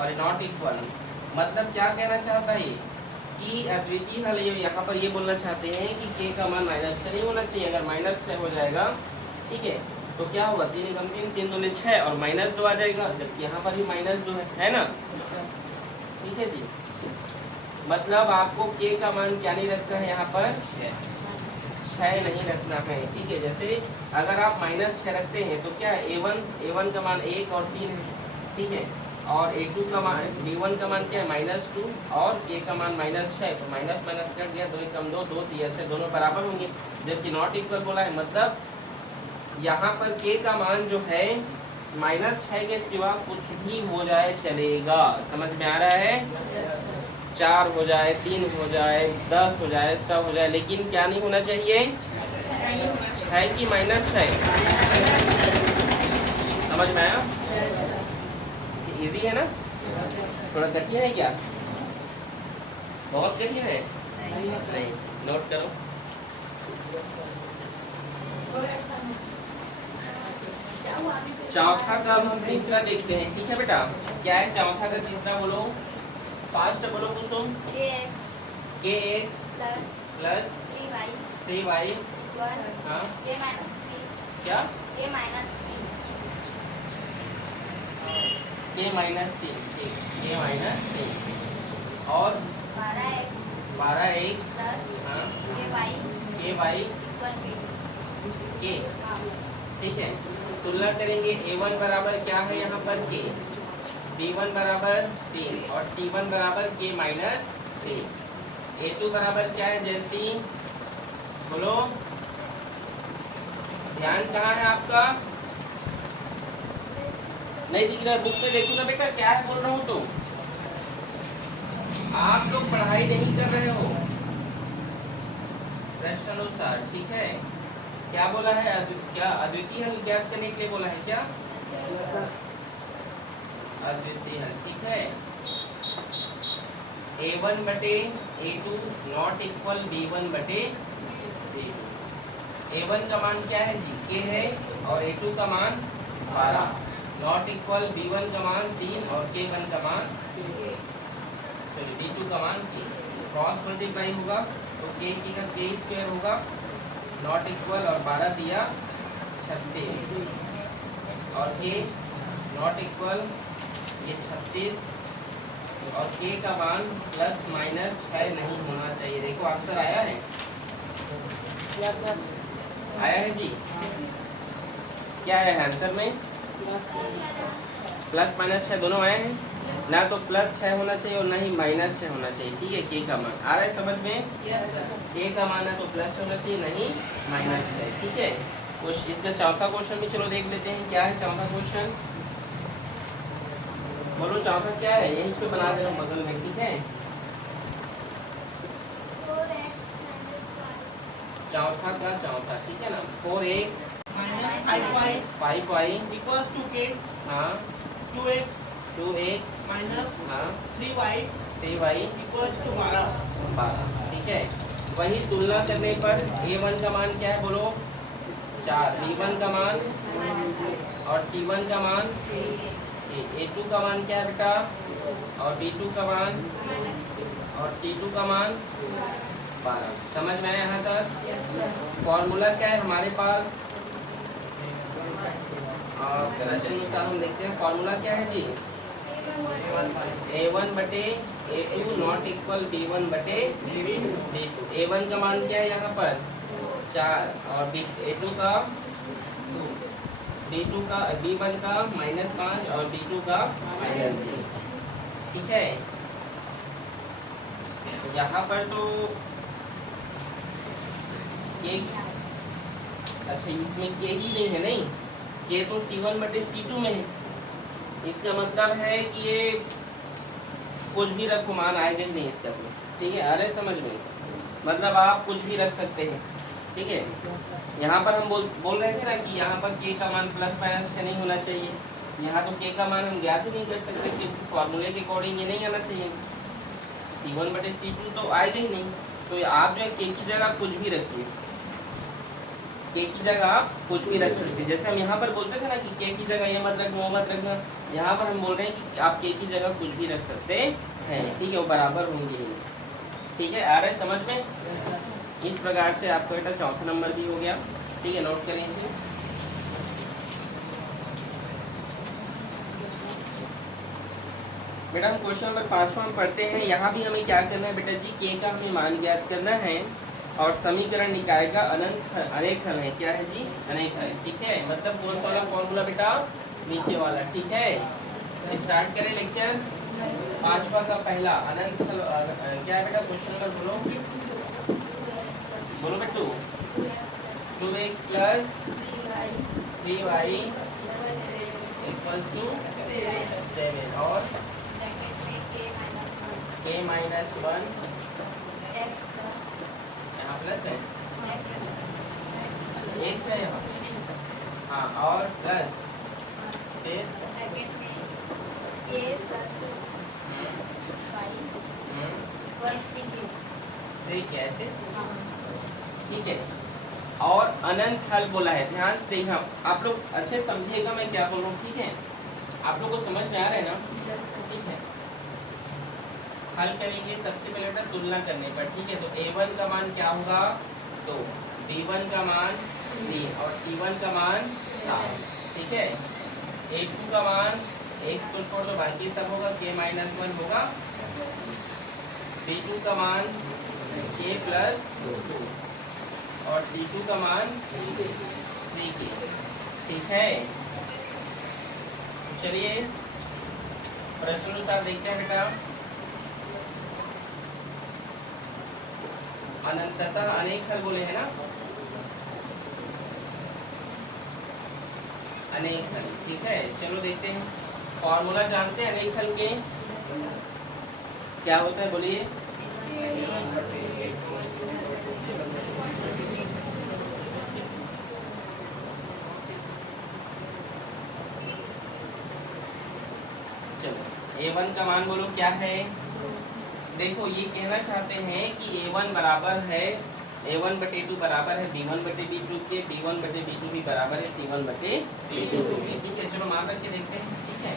और नॉट इक्वल। मतलब क्या कहना चाहता है? कि अद्वितीय हल यहाँ पर ये बोलना चाहते हैं कि के का मान -6 नहीं होना चाहिए। अगर -6 हो जाएगा, ठीक है, तो क्या होगा, 3 एकम 3, 3 दूनी 6 और -2 आ जाएगा, जबकि यहाँ पर भी -2 है ना। ठीक है जी, मतलब आपको के का मान क्या नहीं रखना है, यहाँ पर 6 नहीं रखना है। ठीक है, जैसे अगर आप -6 रखते हैं तो क्या है, a1 का मान 1 और 3 है, ठीक है, और a2 का मान, b1 का मान क्या है, -2 और k का मान -6, तो माइनस माइनस कट गया, 2 एकम 2, 2 3 6, दोनों बराबर होंगे, जबकि नॉट इक्वल बोला है, मतलब यहाँ पर k का मान जो है -6 के सिवा कुछ भी हो जाए चलेगा। समझ में आ रहा है, 4 हो जाए, 3 हो जाए, 10 हो जाए, 100 हो जाए, लेकिन क्या नहीं होना चाहिए, 6 की -6। समझ में आया, इजी है ना, थोड़ा कठिन है क्या, बहुत कठिन है, नहीं, नोट करो। चौथा का हम तीसरा देखते हैं, ठीक है बेटा, क्या है चौथा का तीसरा, बोलो फास्ट बोलो कुसुम। kx प्लस 3y हाँ क्या, k -3, ठीक, k -3 और 12x हाँ ky k, ठीक है, तुलना करेंगे, a1 बराबर क्या है यहाँ पर k, b1 बराबर 3 और c1 बराबर k -3, a2 बराबर क्या है जयंती, बोलो, ध्यान कहाँ है आपका, नहीं दिख रहा, बुक में देखो ना बेटा, क्या है बोल रहा हूँ, तो आप लोग पढ़ाई नहीं कर रहे हो प्रश्नानुसार, ठीक है, क्या बोला है, क्या अद्वितीय हल ज्ञात करने के लिए बोला है, क्या अद्वितीय हल, ठीक है, a1 बटे a2 नॉट इक्वल b1 बटे b2, a1 का मान क्या है जी, k है, और a2 का मान 12, नॉट इक्वल b1 का मान 3 और k1 का मान, सॉरी b2 का मान k, क्रॉस मल्टीप्लाई होगा तो k की का k स्क्वायर होगा, नॉट इक्वल और 12 दिया 36 और k नॉट इक्वल ये 36 और k का मान ±6 नहीं होना चाहिए। देखो आंसर आया है, आया है जी, क्या आया है आंसर में, ±6 दोनों आए हैं ना, तो +6 होना चाहिए और ना ही -6 होना चाहिए, ठीक है, k का मान आ रहा है समझ में, k का मान है तो +6 होना चाहिए, नहीं -6, ठीक है। कुछ इसका चौथा क्वेश्चन भी चलो देख लेते हैं, क्या है चौथा क्वेश्चन, बोलो चौथा क्या है, यहीं पे बना दे रहा हूँ बगल में, ठीक है, चौथा का चौथा, ठीक है ना, 4x -5y equals to k, हाँ 2x 2x minus हाँ 3y 3y equals to 12. ठीक है, वही तुलना करने पर a1 का मान क्या है, बोलो 4, b1 का मान और c1 का मान, a2 का मान क्या है बेटा, और b2 का मान और c2 का मान 12। समझ में आया यहाँ तक, फॉर्मूला क्या है हमारे पास, और अनुसार हम देखते हैं फॉर्मूला क्या है जी, a1 बटे a2 नॉट इक्वल b1 बटे b2, a1 का मान क्या है यहाँ पर 4 और a2 का b2 का b1 का -5 और b2 का -3, ठीक है, यहाँ पर तो के, अच्छा इसमें के ही नहीं है, नहीं के तो c1 बटे c2 में है, इसका मतलब है कि ये कुछ भी रखो मान आएगा ही नहीं इसका, तो ठीक है, आ रहे समझ में, मतलब आप कुछ भी रख सकते हैं, ठीक है, यहाँ पर हम बोल रहे थे ना कि यहाँ पर k का मान ±6 नहीं होना चाहिए, यहाँ तो k का मान हम ज्ञात ही नहीं कर सकते क्योंकि फॉर्मूले के अकॉर्डिंग ये नहीं आना चाहिए, c1 बटे c2 तो आएगा ही नहीं, तो आप जो है k की जगह कुछ भी रखिए, k की जगह आप कुछ भी रख सकते हैं, जैसे हम यहाँ पर बोलते थे ना कि k की जगह ये मत रखना वो मत रखना, यहाँ पर हम बोल रहे हैं कि आप k की जगह कुछ भी रख सकते हैं, ठीक है, वो बराबर होंगे ही, ठीक है, आ रहा है समझ में? इस प्रकार से आपका बेटा चौथा नंबर भी हो गया। ठीक है, नोट करें इसे। बेटा हम क्वेश्चन नंबर 5 में पढ़ते हैं। यहाँ भी हमें क्या करना है बेटा जी, के का हमें मान ज्ञात करना है और समीकरण निकाय का अनेक हल है। क्या है जी? अनेक हल। ठीक है, मतलब कौन सा वाला फॉर्मूला बेटा? नीचे वाला। ठीक है, स्टार्ट करें लेक्चर। 5वां का पहला अनंत हल क्या है बेटा? क्वेश्चन नंबर बोलो, बोलो बेटू। 2x plus 3y equals to 7 और k माइनस 1 यहाँ प्लस है, अच्छा x है यहाँ, हाँ, और प्लस फिर ठीक है ऐसे। ठीक है, और अनंत हल बोला है। ध्यान से देखना आप लोग, अच्छे समझिएगा मैं क्या बोल रहा हूँ। ठीक है, आप लोग को समझ में आ रहा है ना? ठीक है, हल करेंगे सबसे पहले बेटा तुलना करने पर। ठीक है, तो a1 का मान क्या होगा? 2, b1 का मान 3 और c1 का मान 7। ठीक है, a2 का मान x को छोड़ दो बाकी सब होगा, k माइनस 1 होगा, b2 का मान k प्लस 2 और c2 का मान 3k। ठीक है, चलिए प्रश्नानुसार देखते हैं बेटा। अनंततः अनेक हल बोले हैं ना, अनेक हल। ठीक है, चलो देखते हैं। फॉर्मूला जानते हैं अनेक हल के? क्या होता है बोलिए? चलो a1 का मान बोलो क्या है? देखो ये कहना चाहते हैं कि a1 बराबर है a1/2 बराबर है b1/b2 के, b1/b2 भी बराबर है c1/c2 के। ठीक है, चलो मान करके देखते हैं। ठीक है,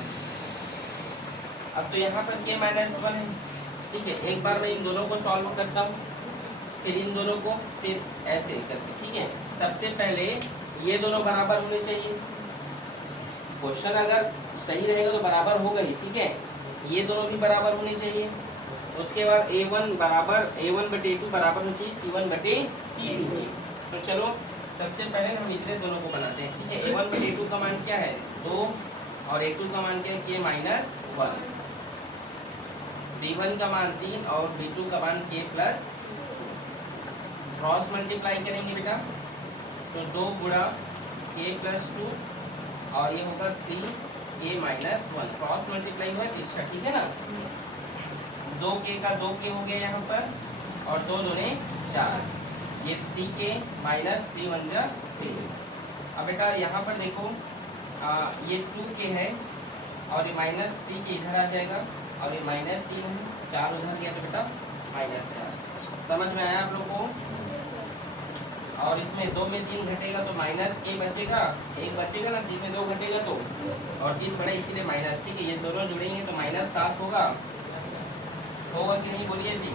अब तो यहाँ पर k माइनस 1 है। ठीक है, एक बार मैं इन दोनों को सॉल्व करता हूँ, फिर इन दोनों को, फिर ऐसे करके। ठीक है, सबसे पहले ये दोनों बराबर होने चाहिए। क्वेश्चन अगर सही रहेगा तो बराबर होगा ही। ठीक है, ये दोनों भी बराबर होने चाहिए। उसके बाद a1 बराबर a1/2 बराबर होनी चाहिए c1/c2 के। तो चलो सबसे पहले हम इसे दोनों को बनाते हैं। ठीक है, a1/2 का मान क्या है? 2 और a2 का मान क्या है? k minus 1। b1 का मान 3 और b2 का मान k प्लस। क्रॉस मल्टीप्लाई करेंगे बेटा, तो 2 गुणा k प्लस 2 और ये होगा 3k माइनस 1। क्रॉस मल्टीप्लाई हुआ तिरछा। ठीक है ना, 2k का 2k हो गया यहाँ पर और 2 दूने 4, ये 3k माइनस 3 1 जा 3। अब बेटा यहाँ पर देखो ये 2k है और ये माइनस 3k इधर आ जाएगा और ये माइनस 3 है, 4 उधर गया तो बेटा माइनस 4। समझ में आया आप लोग को? और इसमें 2 में 3 घटेगा तो माइनस k बचेगा, 1 बचेगा ना, 3 में 2 घटेगा तो, और 3 बढ़ा इसीलिए माइनस। ठीक है, ये दोनों जुड़ेंगे तो माइनस 7 होगा कि नहीं बोलिए जी?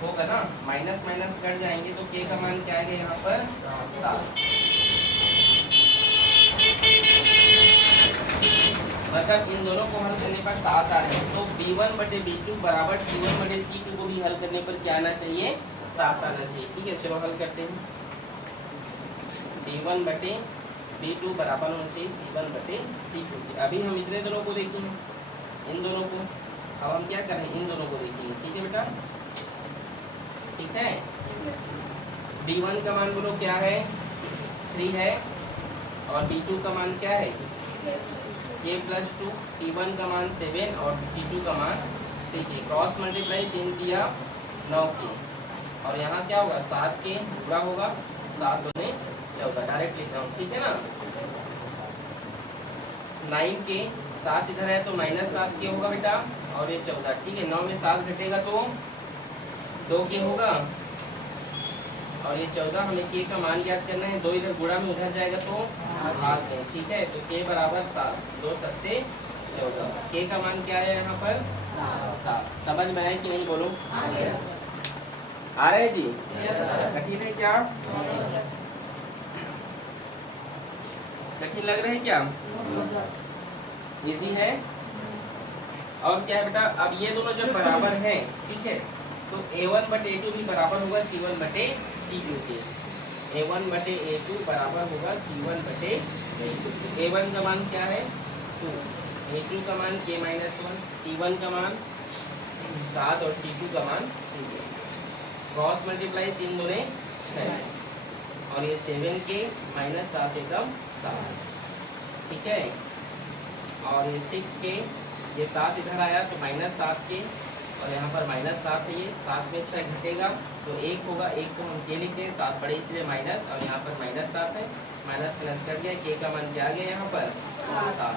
होगा ना, माइनस माइनस कट जाएंगे तो k का मान क्या आएगा यहाँ पर? 7। मतलब इन दोनों को हल करने पर 7 आ रहे हैं, तो b1/b2 बराबर c1/c2 को भी हल करने पर क्या आना चाहिए? 7 आना चाहिए। ठीक है, चलो हल करते हैं। b1/b2 बराबर होना चाहिए c1/c2। अभी हम इतने दोनों को देखेंगे, इन दोनों को। अब हम क्या करें? इन दोनों को देखेंगे। ठीक है बेटा, ठीक है। b1 का मान बोलो क्या है? 3 है और b2 का मान क्या है? k plus 2। c1 का मान 7 और c2 का मान 3k। क्रॉस मल्टीप्लाई 3 किया 9k और यहाँ क्या होगा? 7k पूरा होगा, 7 दूने 14। डायरेक्ट लिख रहा हूँ। ठीक है ना, 9k, 7 इधर है तो माइनस 7k होगा बेटा और ये 14। ठीक है, 9 में 7 घटेगा तो 2k होगा और ये 14। हमें k का मान ज्ञात करना है। 2 इधर गुणा में उधर जाएगा तो भाग में। ठीक है, तो k बराबर 7, 2 7 14। k का मान क्या है यहाँ पर? 7। समझ में आया कि नहीं बोलो? आ रहा है जी? कठिन है क्या? कठिन लग रहा है क्या? इजी है? और क्या है बेटा, अब ये दोनों जब बराबर हैं, ठीक है, तो a1 बटे a2 भी बराबर होगा c1 बटे c2 के। a1 बटे a2 बराबर होगा c1 बटे c2। a1 का मान क्या है? 2, a2 का मान k-1, c1 का मान 7 और c2 का मान 3। क्रॉस मल्टीप्लाई 3 दूने 6 और ये 7k माइनस 7 एकदम 7, ठीक है। और ये 6k, ये 7 इधर आया तो माइनस 7k और यहाँ पर माइनस 7 है, ये 7 में 6 घटेगा तो 1 होगा, 1 को हम k लिखते हैं, 7 पड़े इसलिए माइनस, और यहाँ पर माइनस 7 है, माइनस प्लस कर दिया, k का मान क्या आ गया यहाँ पर 7।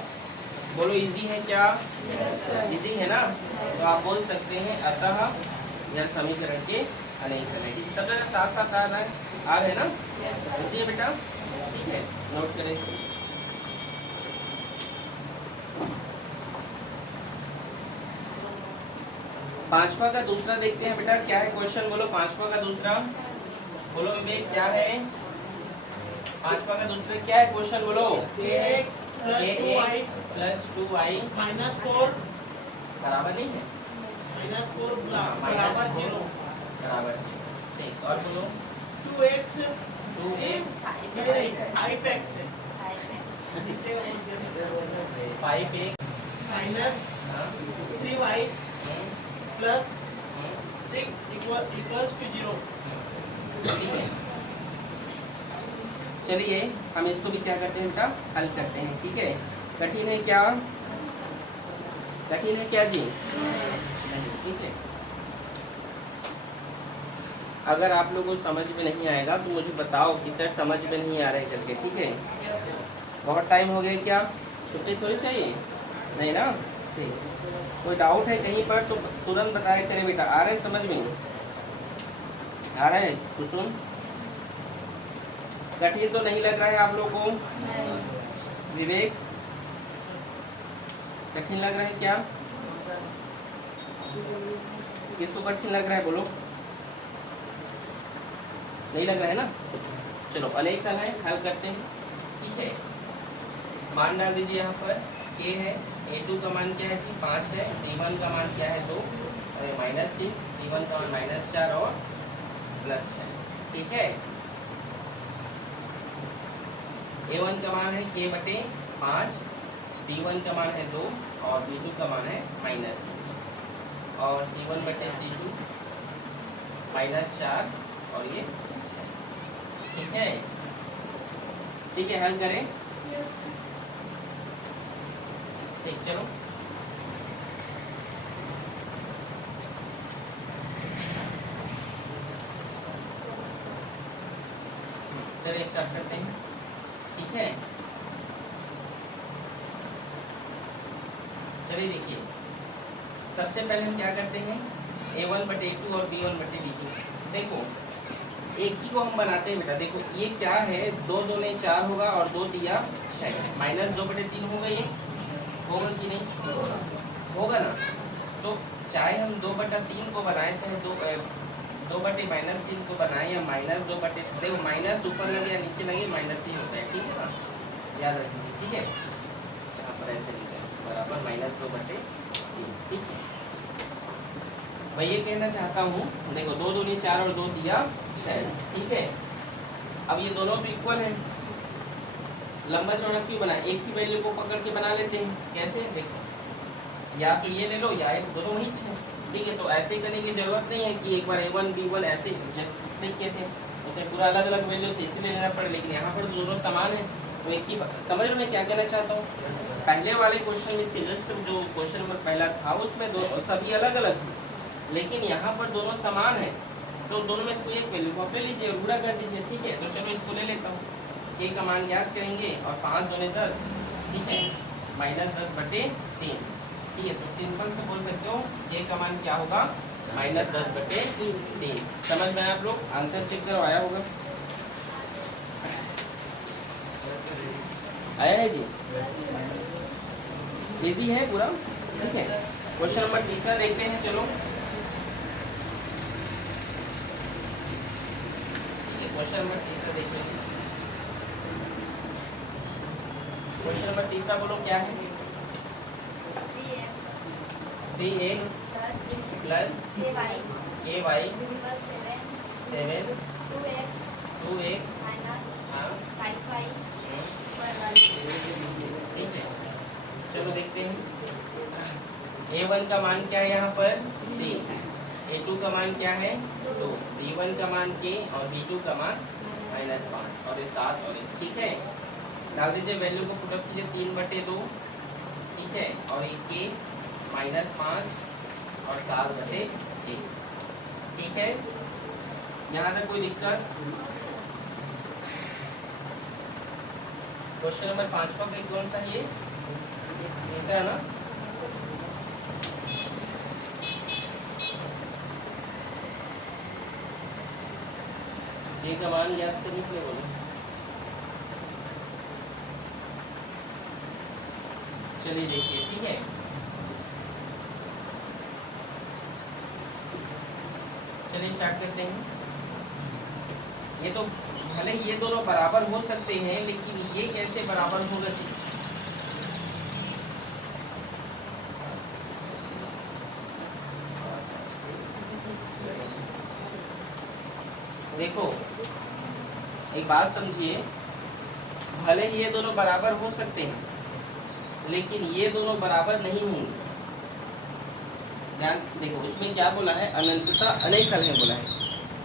बोलो इजी है क्या? इजी है ना? तो आप बोल सकते हैं अतः यह समीकरण के अनेक है। सब जगह साथ साथ आ रहा है, आ रहे ना? इसी है बेटा, ठीक है, नोट करें इसे। पांचवा का दूसरा देखते हैं बेटा, क्या है क्वेश्चन? बोलो पांचवा का दूसरा, बोलो विवेक क्या है? पांचवा का दूसरा क्या है क्वेश्चन? बोलो। kx प्लस 2y माइनस 4 बराबर नहीं है? बराबर 0। बराबर, ठीक, और बोलो 2x 2x 5x है, नीचे का बोल दिया। 5x minus 3y plus 6 equals to 0। ठीक है, चलिए हम इसको भी क्या करते हैं बेटा, हल करते हैं, ठीक है। कठिन है क्या? कठिन है क्या जी? नहीं, ठीक है। अगर आप लोगों को समझ में नहीं आएगा तो मुझे बताओ कि सर समझ में नहीं आ रहा है करके, ठीक है। बहुत टाइम हो गया क्या? छुट्टी थोड़ी चाहिए? नहीं ना? ठीक, कोई डाउट है कहीं पर तो तुरंत बताया करें बेटा। आ रहा है समझ में? आ रहा है कुसुम? कठिन तो नहीं लग रहा है आप लोगों को? विवेक कठिन लग रहा है क्या? किसको कठिन लग रहा है बोलो? नहीं लग रहा है ना? चलो अनेक हल है, हल करते हैं, ठीक है। मान डाल दीजिए यहाँ पर, k है, a2 का मान क्या है जी 5 है, b1 का मान क्या है 2 और -3, c1 का मान -4 और +6, ठीक है। a1 का मान है k बटे 5, b1 का मान है 2 और b2 का मान है -3 और c1 बटे c2 -4 और ये 6, ठीक है। ठीक है, हल करें, ठीक, चलो चलिए स्टार्ट करते हैं, ठीक है। चलिए देखिए, सबसे पहले हम क्या करते हैं, a1 बटे a2 और b1 बटे b2। देखो एक ही को हम बनाते हैं बेटा। देखो ये क्या है, 2 दूने 4 होगा और 2 दिया 6, -2 बटे 3 होगा, ये होगा कि नहीं? होगा ना। तो चाहे हम 2 बटा 3 को बनाए, चाहे 2 बटे -3 को बनाए या -2 बटे, देखो माइनस ऊपर लगे या नीचे लगे -3 होता है, ठीक है ना, याद रखिए, ठीक है। यहाँ पर ऐसे लिखा है बराबर -2 बटे 3, ठीक है। मैं ये कहना चाहता हूँ, देखो 2 दूनी 4 और 2 दिया 6, ठीक है। अब ये दोनों तो इक्वल है, लंबा चौड़ा क्यों बना, एक ही वैल्यू को पकड़ के बना लेते हैं। कैसे? देखो या तो ये ले लो या एक, दोनों वही 6, ठीक है। तो ऐसे करने की जरूरत नहीं है कि एक बार a1 b1 ऐसे जैसे पिछले किए थे उसे पूरा अलग अलग वैल्यू थे इसलिए लेना पड़े, लेकिन यहाँ पर दोनों समान है तो एक ही। समझ लो मैं क्या कहना चाहता हूँ? पहले वाले क्वेश्चन में इसके जस्ट जो क्वेश्चन नंबर पहला था उसमें सभी अलग अलग थे, लेकिन यहाँ पर दोनों समान है तो दोनों में से कोई एक वैल्यू को आप ले लीजिए और गुणा कर दीजिए, ठीक है। तो चलो इसको ले लेता हूँ, k का मान ज्ञात करेंगे और 5 दूने 10, ठीक है, -10 बटे 3, ठीक है। तो सिंपल से बोल सकते हो k का मान क्या होगा, -10 बटे 3। समझ में आप लोग? आंसर चेक करो, आया होगा, आया है जी? इजी है पूरा, ठीक है। क्वेश्चन नंबर तीसरा देखते हैं, चलो क्वेश्चन नंबर तीसरा देखिए। क्वेश्चन नंबर तीसरा बोलो क्या है? 3x प्लस ay 7 2x हाँ ठीक है। चलो देखते हैं a1 का मान क्या है यहाँ पर 3, a2 का मान क्या है 2, b1 का मान k और b2 का मान -5 और ये 7 और 1 ठीक है। डाल दीजिए वैल्यू को पुटअप कीजिए 3/2 ठीक है और ये k -5 और 7/1 ठीक है। यहाँ तक कोई दिक्कत? क्वेश्चन नंबर 5 का कौन सा ये तीसरा ना? ये का मान याद करने के लिए बोलो। चलिए देखिए ठीक है। चलिए स्टार्ट करते हैं। ये तो भले ही ये दोनों बराबर हो सकते हैं लेकिन ये कैसे बराबर होगा? देखो एक बात समझिए, भले ही ये दोनों बराबर हो सकते हैं लेकिन ये दोनों बराबर नहीं होंगे। ध्यान देखो उसमें क्या बोला है, अनंतता अनेकल है बोला है,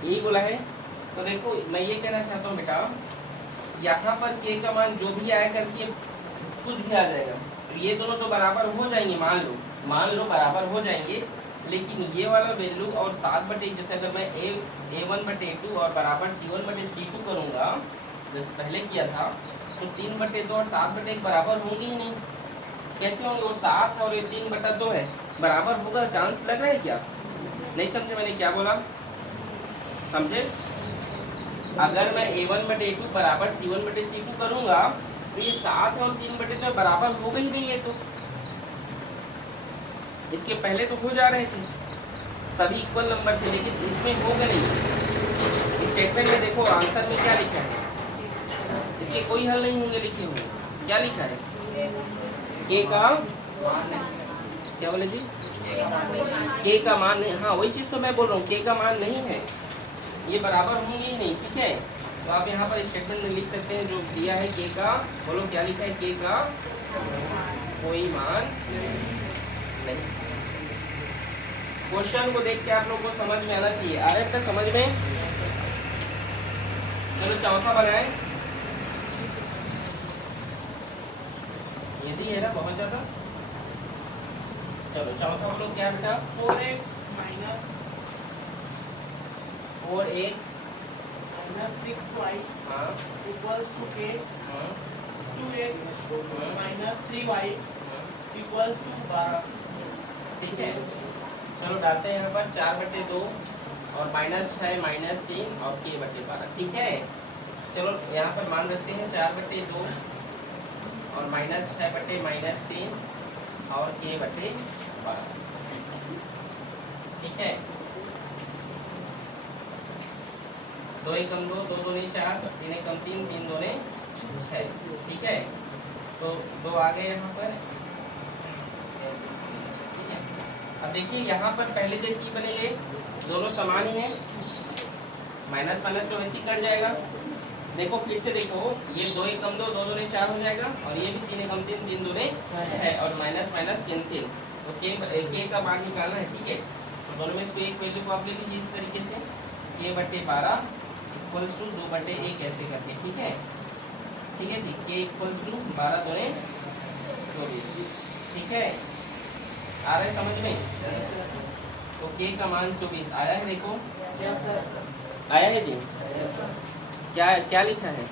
यही बोला है। तो देखो मैं ये कहना चाहता हूँ बेटा, यहाँ पर k का मान जो भी आया करके कुछ भी आ जाएगा तो ये दोनों तो बराबर हो जाएंगे, मान लो बराबर हो जाएंगे। लेकिन ये वाला वैल्यू और 7/1 जैसे अगर मैं a1/2 और बराबर c1/c2 करूँगा जैसे पहले किया था तो 3/2 और 7/1 बराबर होंगे ही नहीं। कैसे होंगे? वो 7 और ये 3/2 है, बराबर होगा चांस लग रहा है क्या? नहीं समझे मैंने क्या बोला? समझे? अगर मैं a1/2 बराबर c1/c2 करूँगा तो ये 7 और 3/2 बराबर होगा ही नहीं है। तो इसके पहले तो हो जा रहे थे, सभी इक्वल नंबर थे, लेकिन इसमें होगा नहीं। स्टेटमेंट में देखो आंसर में क्या लिखा है, इसके कोई हल नहीं होंगे लिखे हुए। क्या लिखा है? के का क्या बोले जी? के का मान नहीं। हाँ वही चीज़ तो मैं बोल रहा हूँ, के का मान नहीं है, ये बराबर होंगे ही नहीं। ठीक है तो आप यहाँ पर स्टेटमेंट में लिख सकते हैं जो दिया है के का, बोलो क्या लिखा है? के का कोई मान नहीं। क्वेश्चन को देख के आप लोग को समझ में आना चाहिए। आ रहा है समझ में? चलो चौथा बनाए, इजी है ना बहुत ज्यादा। चलो चौथा बोलो क्या बेटा? 4x minus 6y हाँ equals to k, हाँ 2x minus 3y equals to 12। ठीक है। चलो डालते हैं यहाँ पर 4/2 और -6 -3 और k/12 ठीक है। चलो यहाँ पर मान रखते हैं 4/2 और -6/-3 और k/12 ठीक है। 2 कम 2, 2 दूनी 4, 3 कम 3, 3 दूनी 6 ठीक है। तो 2 आ गए यहाँ पर। ठीक है अब देखिए यहाँ पर पहले जैसे ही बनेंगे, दोनों समान ही हैं, माइनस माइनस तो वैसे ही कट जाएगा। देखो फिर से देखो, ये 2 कम 2, 2 दूनी 4 हो जाएगा और ये भी 3 कम 3, 3 दूनी 6 और माइनस माइनस कैंसिल। तो के का मान निकालना है। ठीक है तो दोनों में इसको एक वैल्यू को आप ले लीजिए इस तरीके से, k/12 इक्वल्स टू 2/1 ऐसे करके। ठीक है जी, k इक्वल्स टू 12 दूनी 24। ठीक है आ रहा है समझ में? तो k का मान 24 आया है। देखो आया है जी। क्या लिखा है?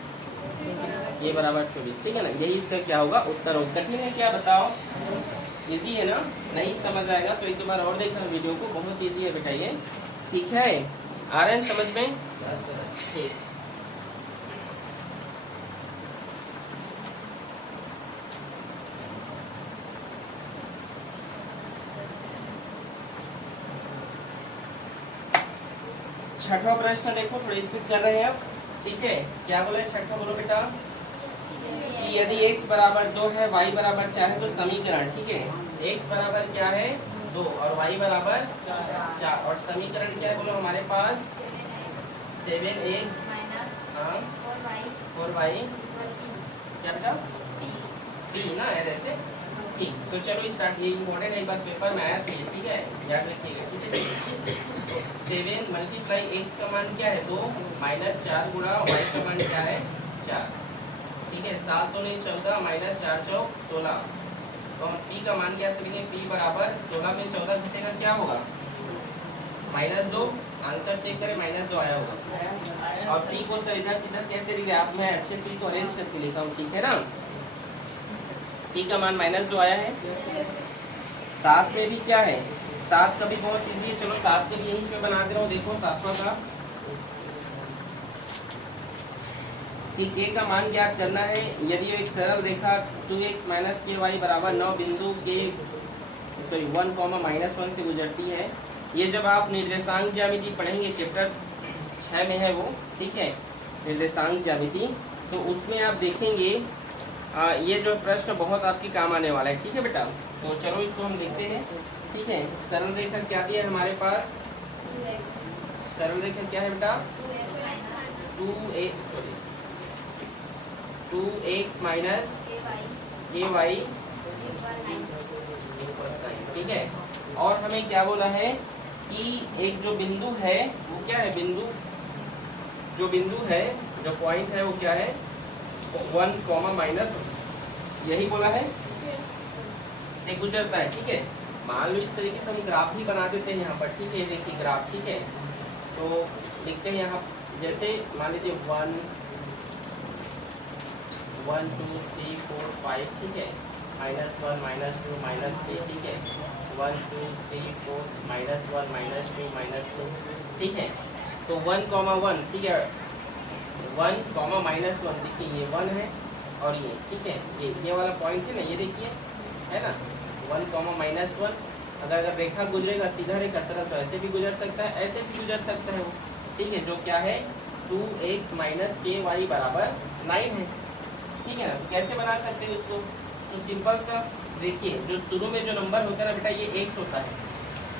ये बराबर 24 ठीक है ना। यही इसका क्या होगा उत्तर होगा। कठिन है क्या बताओ? इजी है ना? नहीं समझ आएगा तो एक बार और देखना वीडियो को, बहुत इजी है बेटा ये। ठीक है आ रहे हैं समझ में? ठीक छठवां प्रश्न देखो, थोड़ा स्किप कर रहे हैं आप। ठीक है, क्या बोला है छठा, बोलो बेटा कि यदि x बराबर 2 है, y बराबर 4 है तो समीकरण, ठीक है, x बराबर क्या है 2 और y बराबर 4 और समीकरण क्या है बोलो हमारे पास 7x हाँ 4y क्या बेटा p ना है ऐसे, ठीक। तो चलो स्टार्ट, ये इम्पोर्टेंट है, एक बार पेपर में आया था ये, ठीक है, याद रखिएगा, ठीक है। तो 7 मल्टीप्लाई x का मान क्या है 2 माइनस 4 गुणा y का मान क्या है 4, ठीक है, 7 तो नहीं चलता, माइनस 4 चौक 16, तो हम p का मान ज्ञात करेंगे, p बराबर 16 में 14 घटेगा क्या होगा -2, आंसर चेक करें -2 आया होगा। और p को सर इधर सीधा कैसे लिखे आप, मैं अच्छे से इसको अरेंज करके लिखा हूँ, ठीक है ना। p का मान -2 आया है, 7 में भी क्या है, 7 का भी बहुत इजी है, चलो 7 के लिए यहीं पे बना दे रहा हूँ, देखो 7वां का कि k का मान ज्ञात करना है, यदि एक सरल रेखा 2x माइनस ky बराबर 9 बिंदु के 1,-1 से गुजरती है। ये जब आप निर्देशांक ज्यामिति पढ़ेंगे, चैप्टर 6 में है वो, ठीक है, निर्देशांक ज्यामिति, तो उसमें आप देखेंगे ये जो प्रश्न बहुत आपके काम आने वाला है, ठीक है बेटा। तो चलो इसको हम देखते हैं, ठीक है। सरल रेखा क्या दिया है हमारे पास, सरल रेखा क्या है बेटा 2x माइनस ky, ठीक है। और हमें क्या बोला है कि एक जो बिंदु है वो क्या है, बिंदु जो बिंदु है, जो पॉइंट है वो क्या है 1, यही बोला है से गुजरता है, ठीक है। मान लो इस तरीके से हम ग्राफ भी बना देते हैं यहाँ पर, ठीक है, देखिए ग्राफ, ठीक है। तो लिखते हैं यहाँ, जैसे मान लीजिए 1, 2, 3, 4, 5, ठीक है, -1, -2, -3, ठीक है, 1, 2, 3, 4, -1, -2, ठीक है। तो 1, ठीक है, 1, -1, देखिए ये 1 है और ये, ठीक है, ये वाला पॉइंट है ना, ये देखिए है ना 1, अगर रेखा गुजरेगा सीधा रेखा सरल, तो ऐसे भी गुजर सकता है, ऐसे भी गुजर सकता है वो, ठीक है, जो क्या है 2x माइनस ky बराबर 9 है, ठीक है ना। तो कैसे बना सकते हैं उसको, तो सिंपल सा देखिए, जो शुरू में जो नंबर होता है ना बेटा ये x होता है,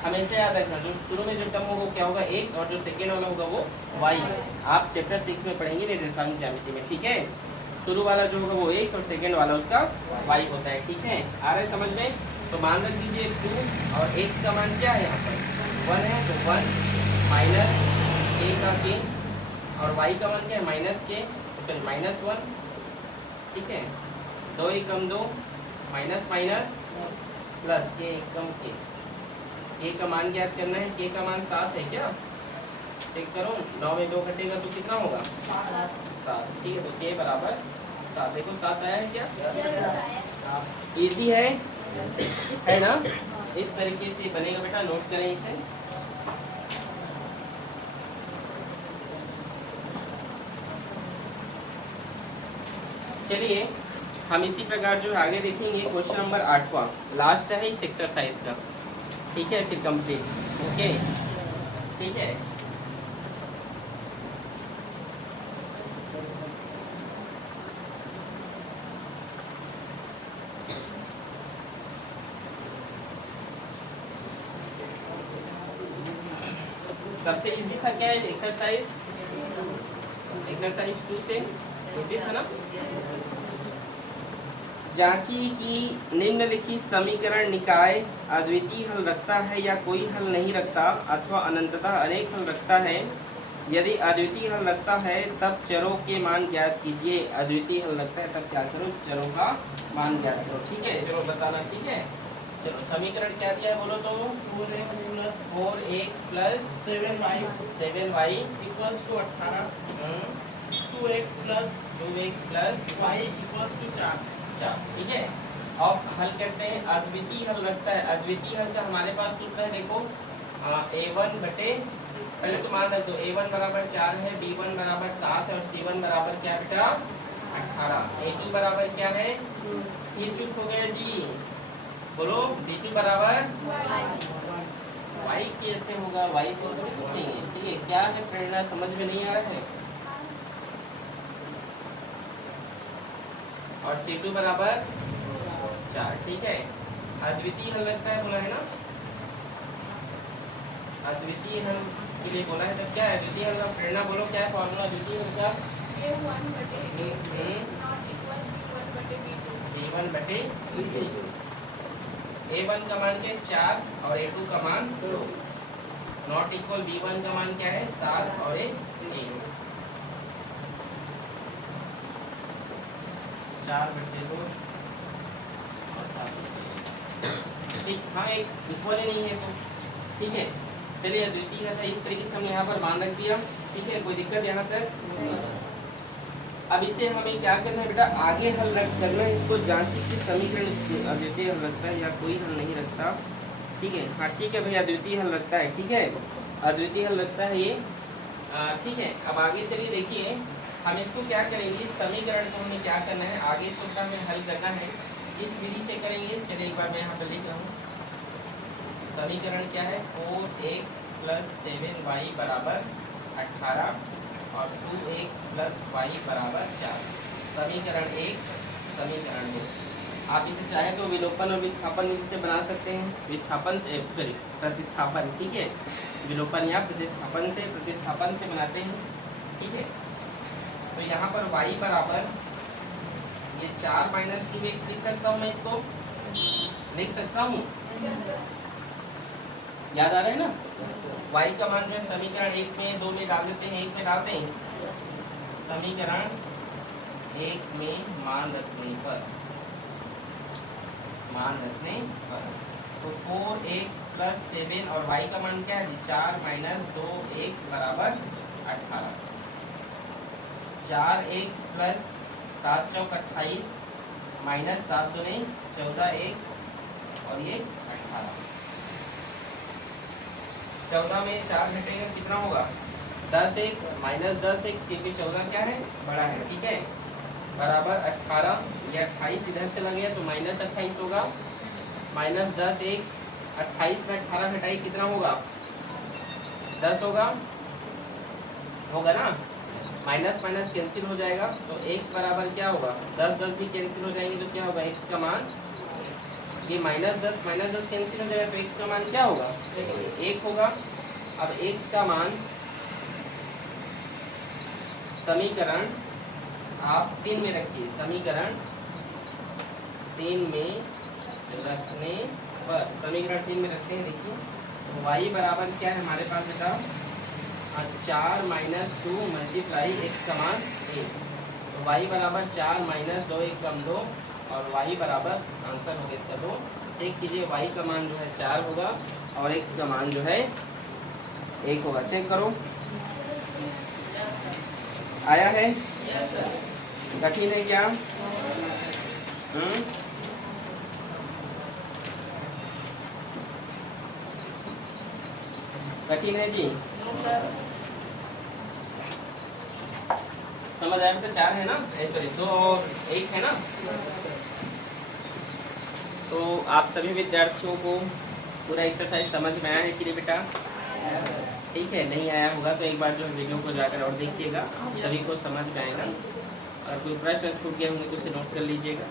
हमेशा याद रखना, जो शुरू में जो टर्म होगा क्या होगा x, और जो सेकेंड वाला होगा वो y। आप चैप्टर 6 में पढ़ेंगे निर्देशांक ज्यामिति में, ठीक है। शुरू वाला जो होगा वो x और सेकेंड वाला उसका y होता है, ठीक है। आ रहा है समझ में। तो मान रख दीजिए 2 और x का मान क्या है यहाँ पर 1 है, तो 1 माइनस k का k, और y का मान क्या है -k, सॉरी -1, ठीक है, 2 एकम 2, माइनस प्लस k एकम k का मान ज्ञात करना है, k का मान 7 है क्या, चेक करो, 9 में 2 घटेगा तो कितना होगा 7, ठीक है। तो k बराबर 7, देखो 7 आया है क्या, इजी है ना। इस तरीके से बनेगा बेटा, नोट करें इसे। चलिए हम इसी प्रकार जो है आगे देखेंगे, क्वेश्चन नंबर 8वां लास्ट है इस एक्सरसाइज का, ठीक है, फिर कंप्लीट, ओके, ठीक है। सबसे इजी था क्या है एक्सरसाइज 2 से इजी था ना। जांचिए कि निम्नलिखित समीकरण निकाय अद्वितीय हल रखता है या कोई हल नहीं रखता, अथवा अनंततः अनेक हल रखता है। यदि अद्वितीय हल रखता है तब चरों के मान ज्ञात कीजिए। अद्वितीय हल रखता है तब क्या करो, चरों का मान ज्ञात करो, ठीक है, चलो बताना, ठीक है। चलो समीकरण क्या दिया है बोलो तो 4x plus 7y equals to 18, 2x plus y equals to 4, ठीक है। अब हल करते हैं, अद्वितीय हल रखता है। अद्वितीय हल का हमारे पास सूत्र है, देखो a1 बटे, पहले तो मान रख दो a1 बराबर 4 है, b1 बराबर 7 है और c1 बराबर क्या बेटा 18, a2 बराबर क्या है, ये चुप हो गया जी, बोलो b2 बराबर y कैसे होगा, y से तो लिखेंगे, ठीक है। क्या है प्रेरणा, समझ में नहीं आ रहा है, और C2 बराबर 4। ठीक है, अद्वितीय हल लगता है बोला है ना, अद्वितीय हल के लिए बोला है। तब क्या है अद्वितीय हल का प्रेरणा, बोलो क्या है फॉर्मूला अद्वितीय हल का? A1 बटे नॉट इक्वल B1 बटे B2। B1 बटे B2। A1 का मान क्या है 4 और A2 का मान 2। नॉट इक्वल B1 का मान क्या है 7 और A 4 बटे 2 और 7 बटे 2। ठीक, हाँ एक इक्वल ही नहीं है तो ठीक है। चलिए अद्वितीय था इस तरीके से हमने यहाँ पर मान रख दिया। ठीक है, कोई दिक्कत यहाँ तक? अब इसे हमें क्या करना है बेटा, आगे हल रख करना है इसको, जांची कि समीकरण अद्वितीय हल रखता है या कोई हल नहीं रखता। ठीक है, हाँ ठीक है भैया, अद्वितीय हल रखता है। ठीक है, अद्वितीय हल रखता है ये। ठीक है, अब आगे चलिए देखिए हम इसको क्या करेंगे, इस समीकरण को हमें क्या करना है, आगे इसको क्या हमें हल करना है, इस विधि से करेंगे। चलिए एक बार मैं यहाँ पर लिख रहा हूँ, समीकरण क्या है 4x + 7y बराबर 18 और 2x + y बराबर 4। समीकरण 1, समीकरण 2। आप इसे चाहे तो विलोपन और विस्थापन विधि से बना सकते हैं, विस्थापन से सॉरी प्रतिस्थापन। ठीक है, विलोपन या प्रतिस्थापन से बनाते हैं। ठीक है, तो यहाँ पर y बराबर ये 4 - 2x लिख सकता हूँ, मैं इसको लिख सकता हूँ, याद आ रहा है ना? y का मान जो है समीकरण 1 में 2 में डाल देते हैं, 1 में डालते हैं। समीकरण 1 में मान रखने पर तो 4x + 7 और y का मान क्या है 4 - 2x बराबर 18। 4x + 7 × 4 = 28 - 7 × 2 = 14x और ये 18। 14 में 4 घटेगा कितना होगा 10x - 10x, क्योंकि 14 क्या है बड़ा है। ठीक है, बराबर 18। ये 28 इधर चला गया तो -28 होगा, -10x। 28 में 18 घटाई कितना होगा 10 होगा ना, माइनस माइनस कैंसिल हो जाएगा तो x बराबर क्या होगा 10 10 भी कैंसिल हो जाएंगे तो क्या होगा x का मान, ये -10 कैंसिल हो जाएगा तो x का मान क्या होगा 1 होगा। अब x का मान समीकरण आप 3 में रखिए, समीकरण 3 में रखने पर, समीकरण 3 में रखते हैं। देखिए तो y बराबर क्या है हमारे पास बेटा 4 - 2 × x का मान 1। तो y बराबर 4 - 2 1 = 2 और y बराबर आंसर होगा इसका 2। चेक कीजिए y का मान जो है 4 होगा और x का मान जो है 1 होगा। चेक करो आया है, कठिन है क्या? कठिन है जी, समझ आया तो 4 है ना, सॉरी 2 और 1 है ना। तो आप सभी विद्यार्थियों को पूरा एक्सरसाइज समझ में आया है कि नहीं बेटा? ठीक है, नहीं आया होगा तो एक बार जो वीडियो को जाकर और देखिएगा, सभी को समझ में आएगा। और कोई प्रश्न छूट गए होंगे तो उसे नोट कर लीजिएगा।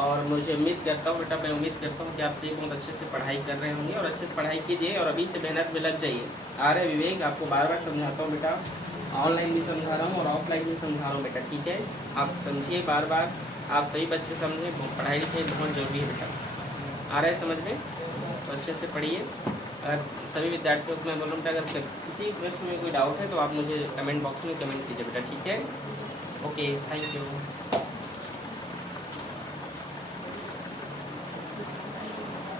और मुझे उम्मीद करता हूँ बेटा, मैं उम्मीद करता हूँ कि आप सभी बहुत अच्छे से पढ़ाई कर रहे होंगे और अच्छे से पढ़ाई कीजिए और अभी से मेहनत में लग जाइए। आ रहे विवेक, आपको बार बार समझाता हूँ बेटा, ऑनलाइन भी समझा रहा हूँ और ऑफलाइन भी समझा रहा हूँ बेटा। ठीक है, आप समझिए बार बार, आप सभी बच्चे समझें, पढ़ाई लिखाई बहुत ज़रूरी है बेटा। आ रहा है समझ में? तो अच्छे से पढ़िए। अगर सभी विद्यार्थियों को मैं बोल रहा हूँ बेटा, अगर किसी प्रश्न में कोई डाउट है तो आप मुझे कमेंट बॉक्स में कमेंट कीजिए बेटा। ठीक है, ओके, थैंक यू।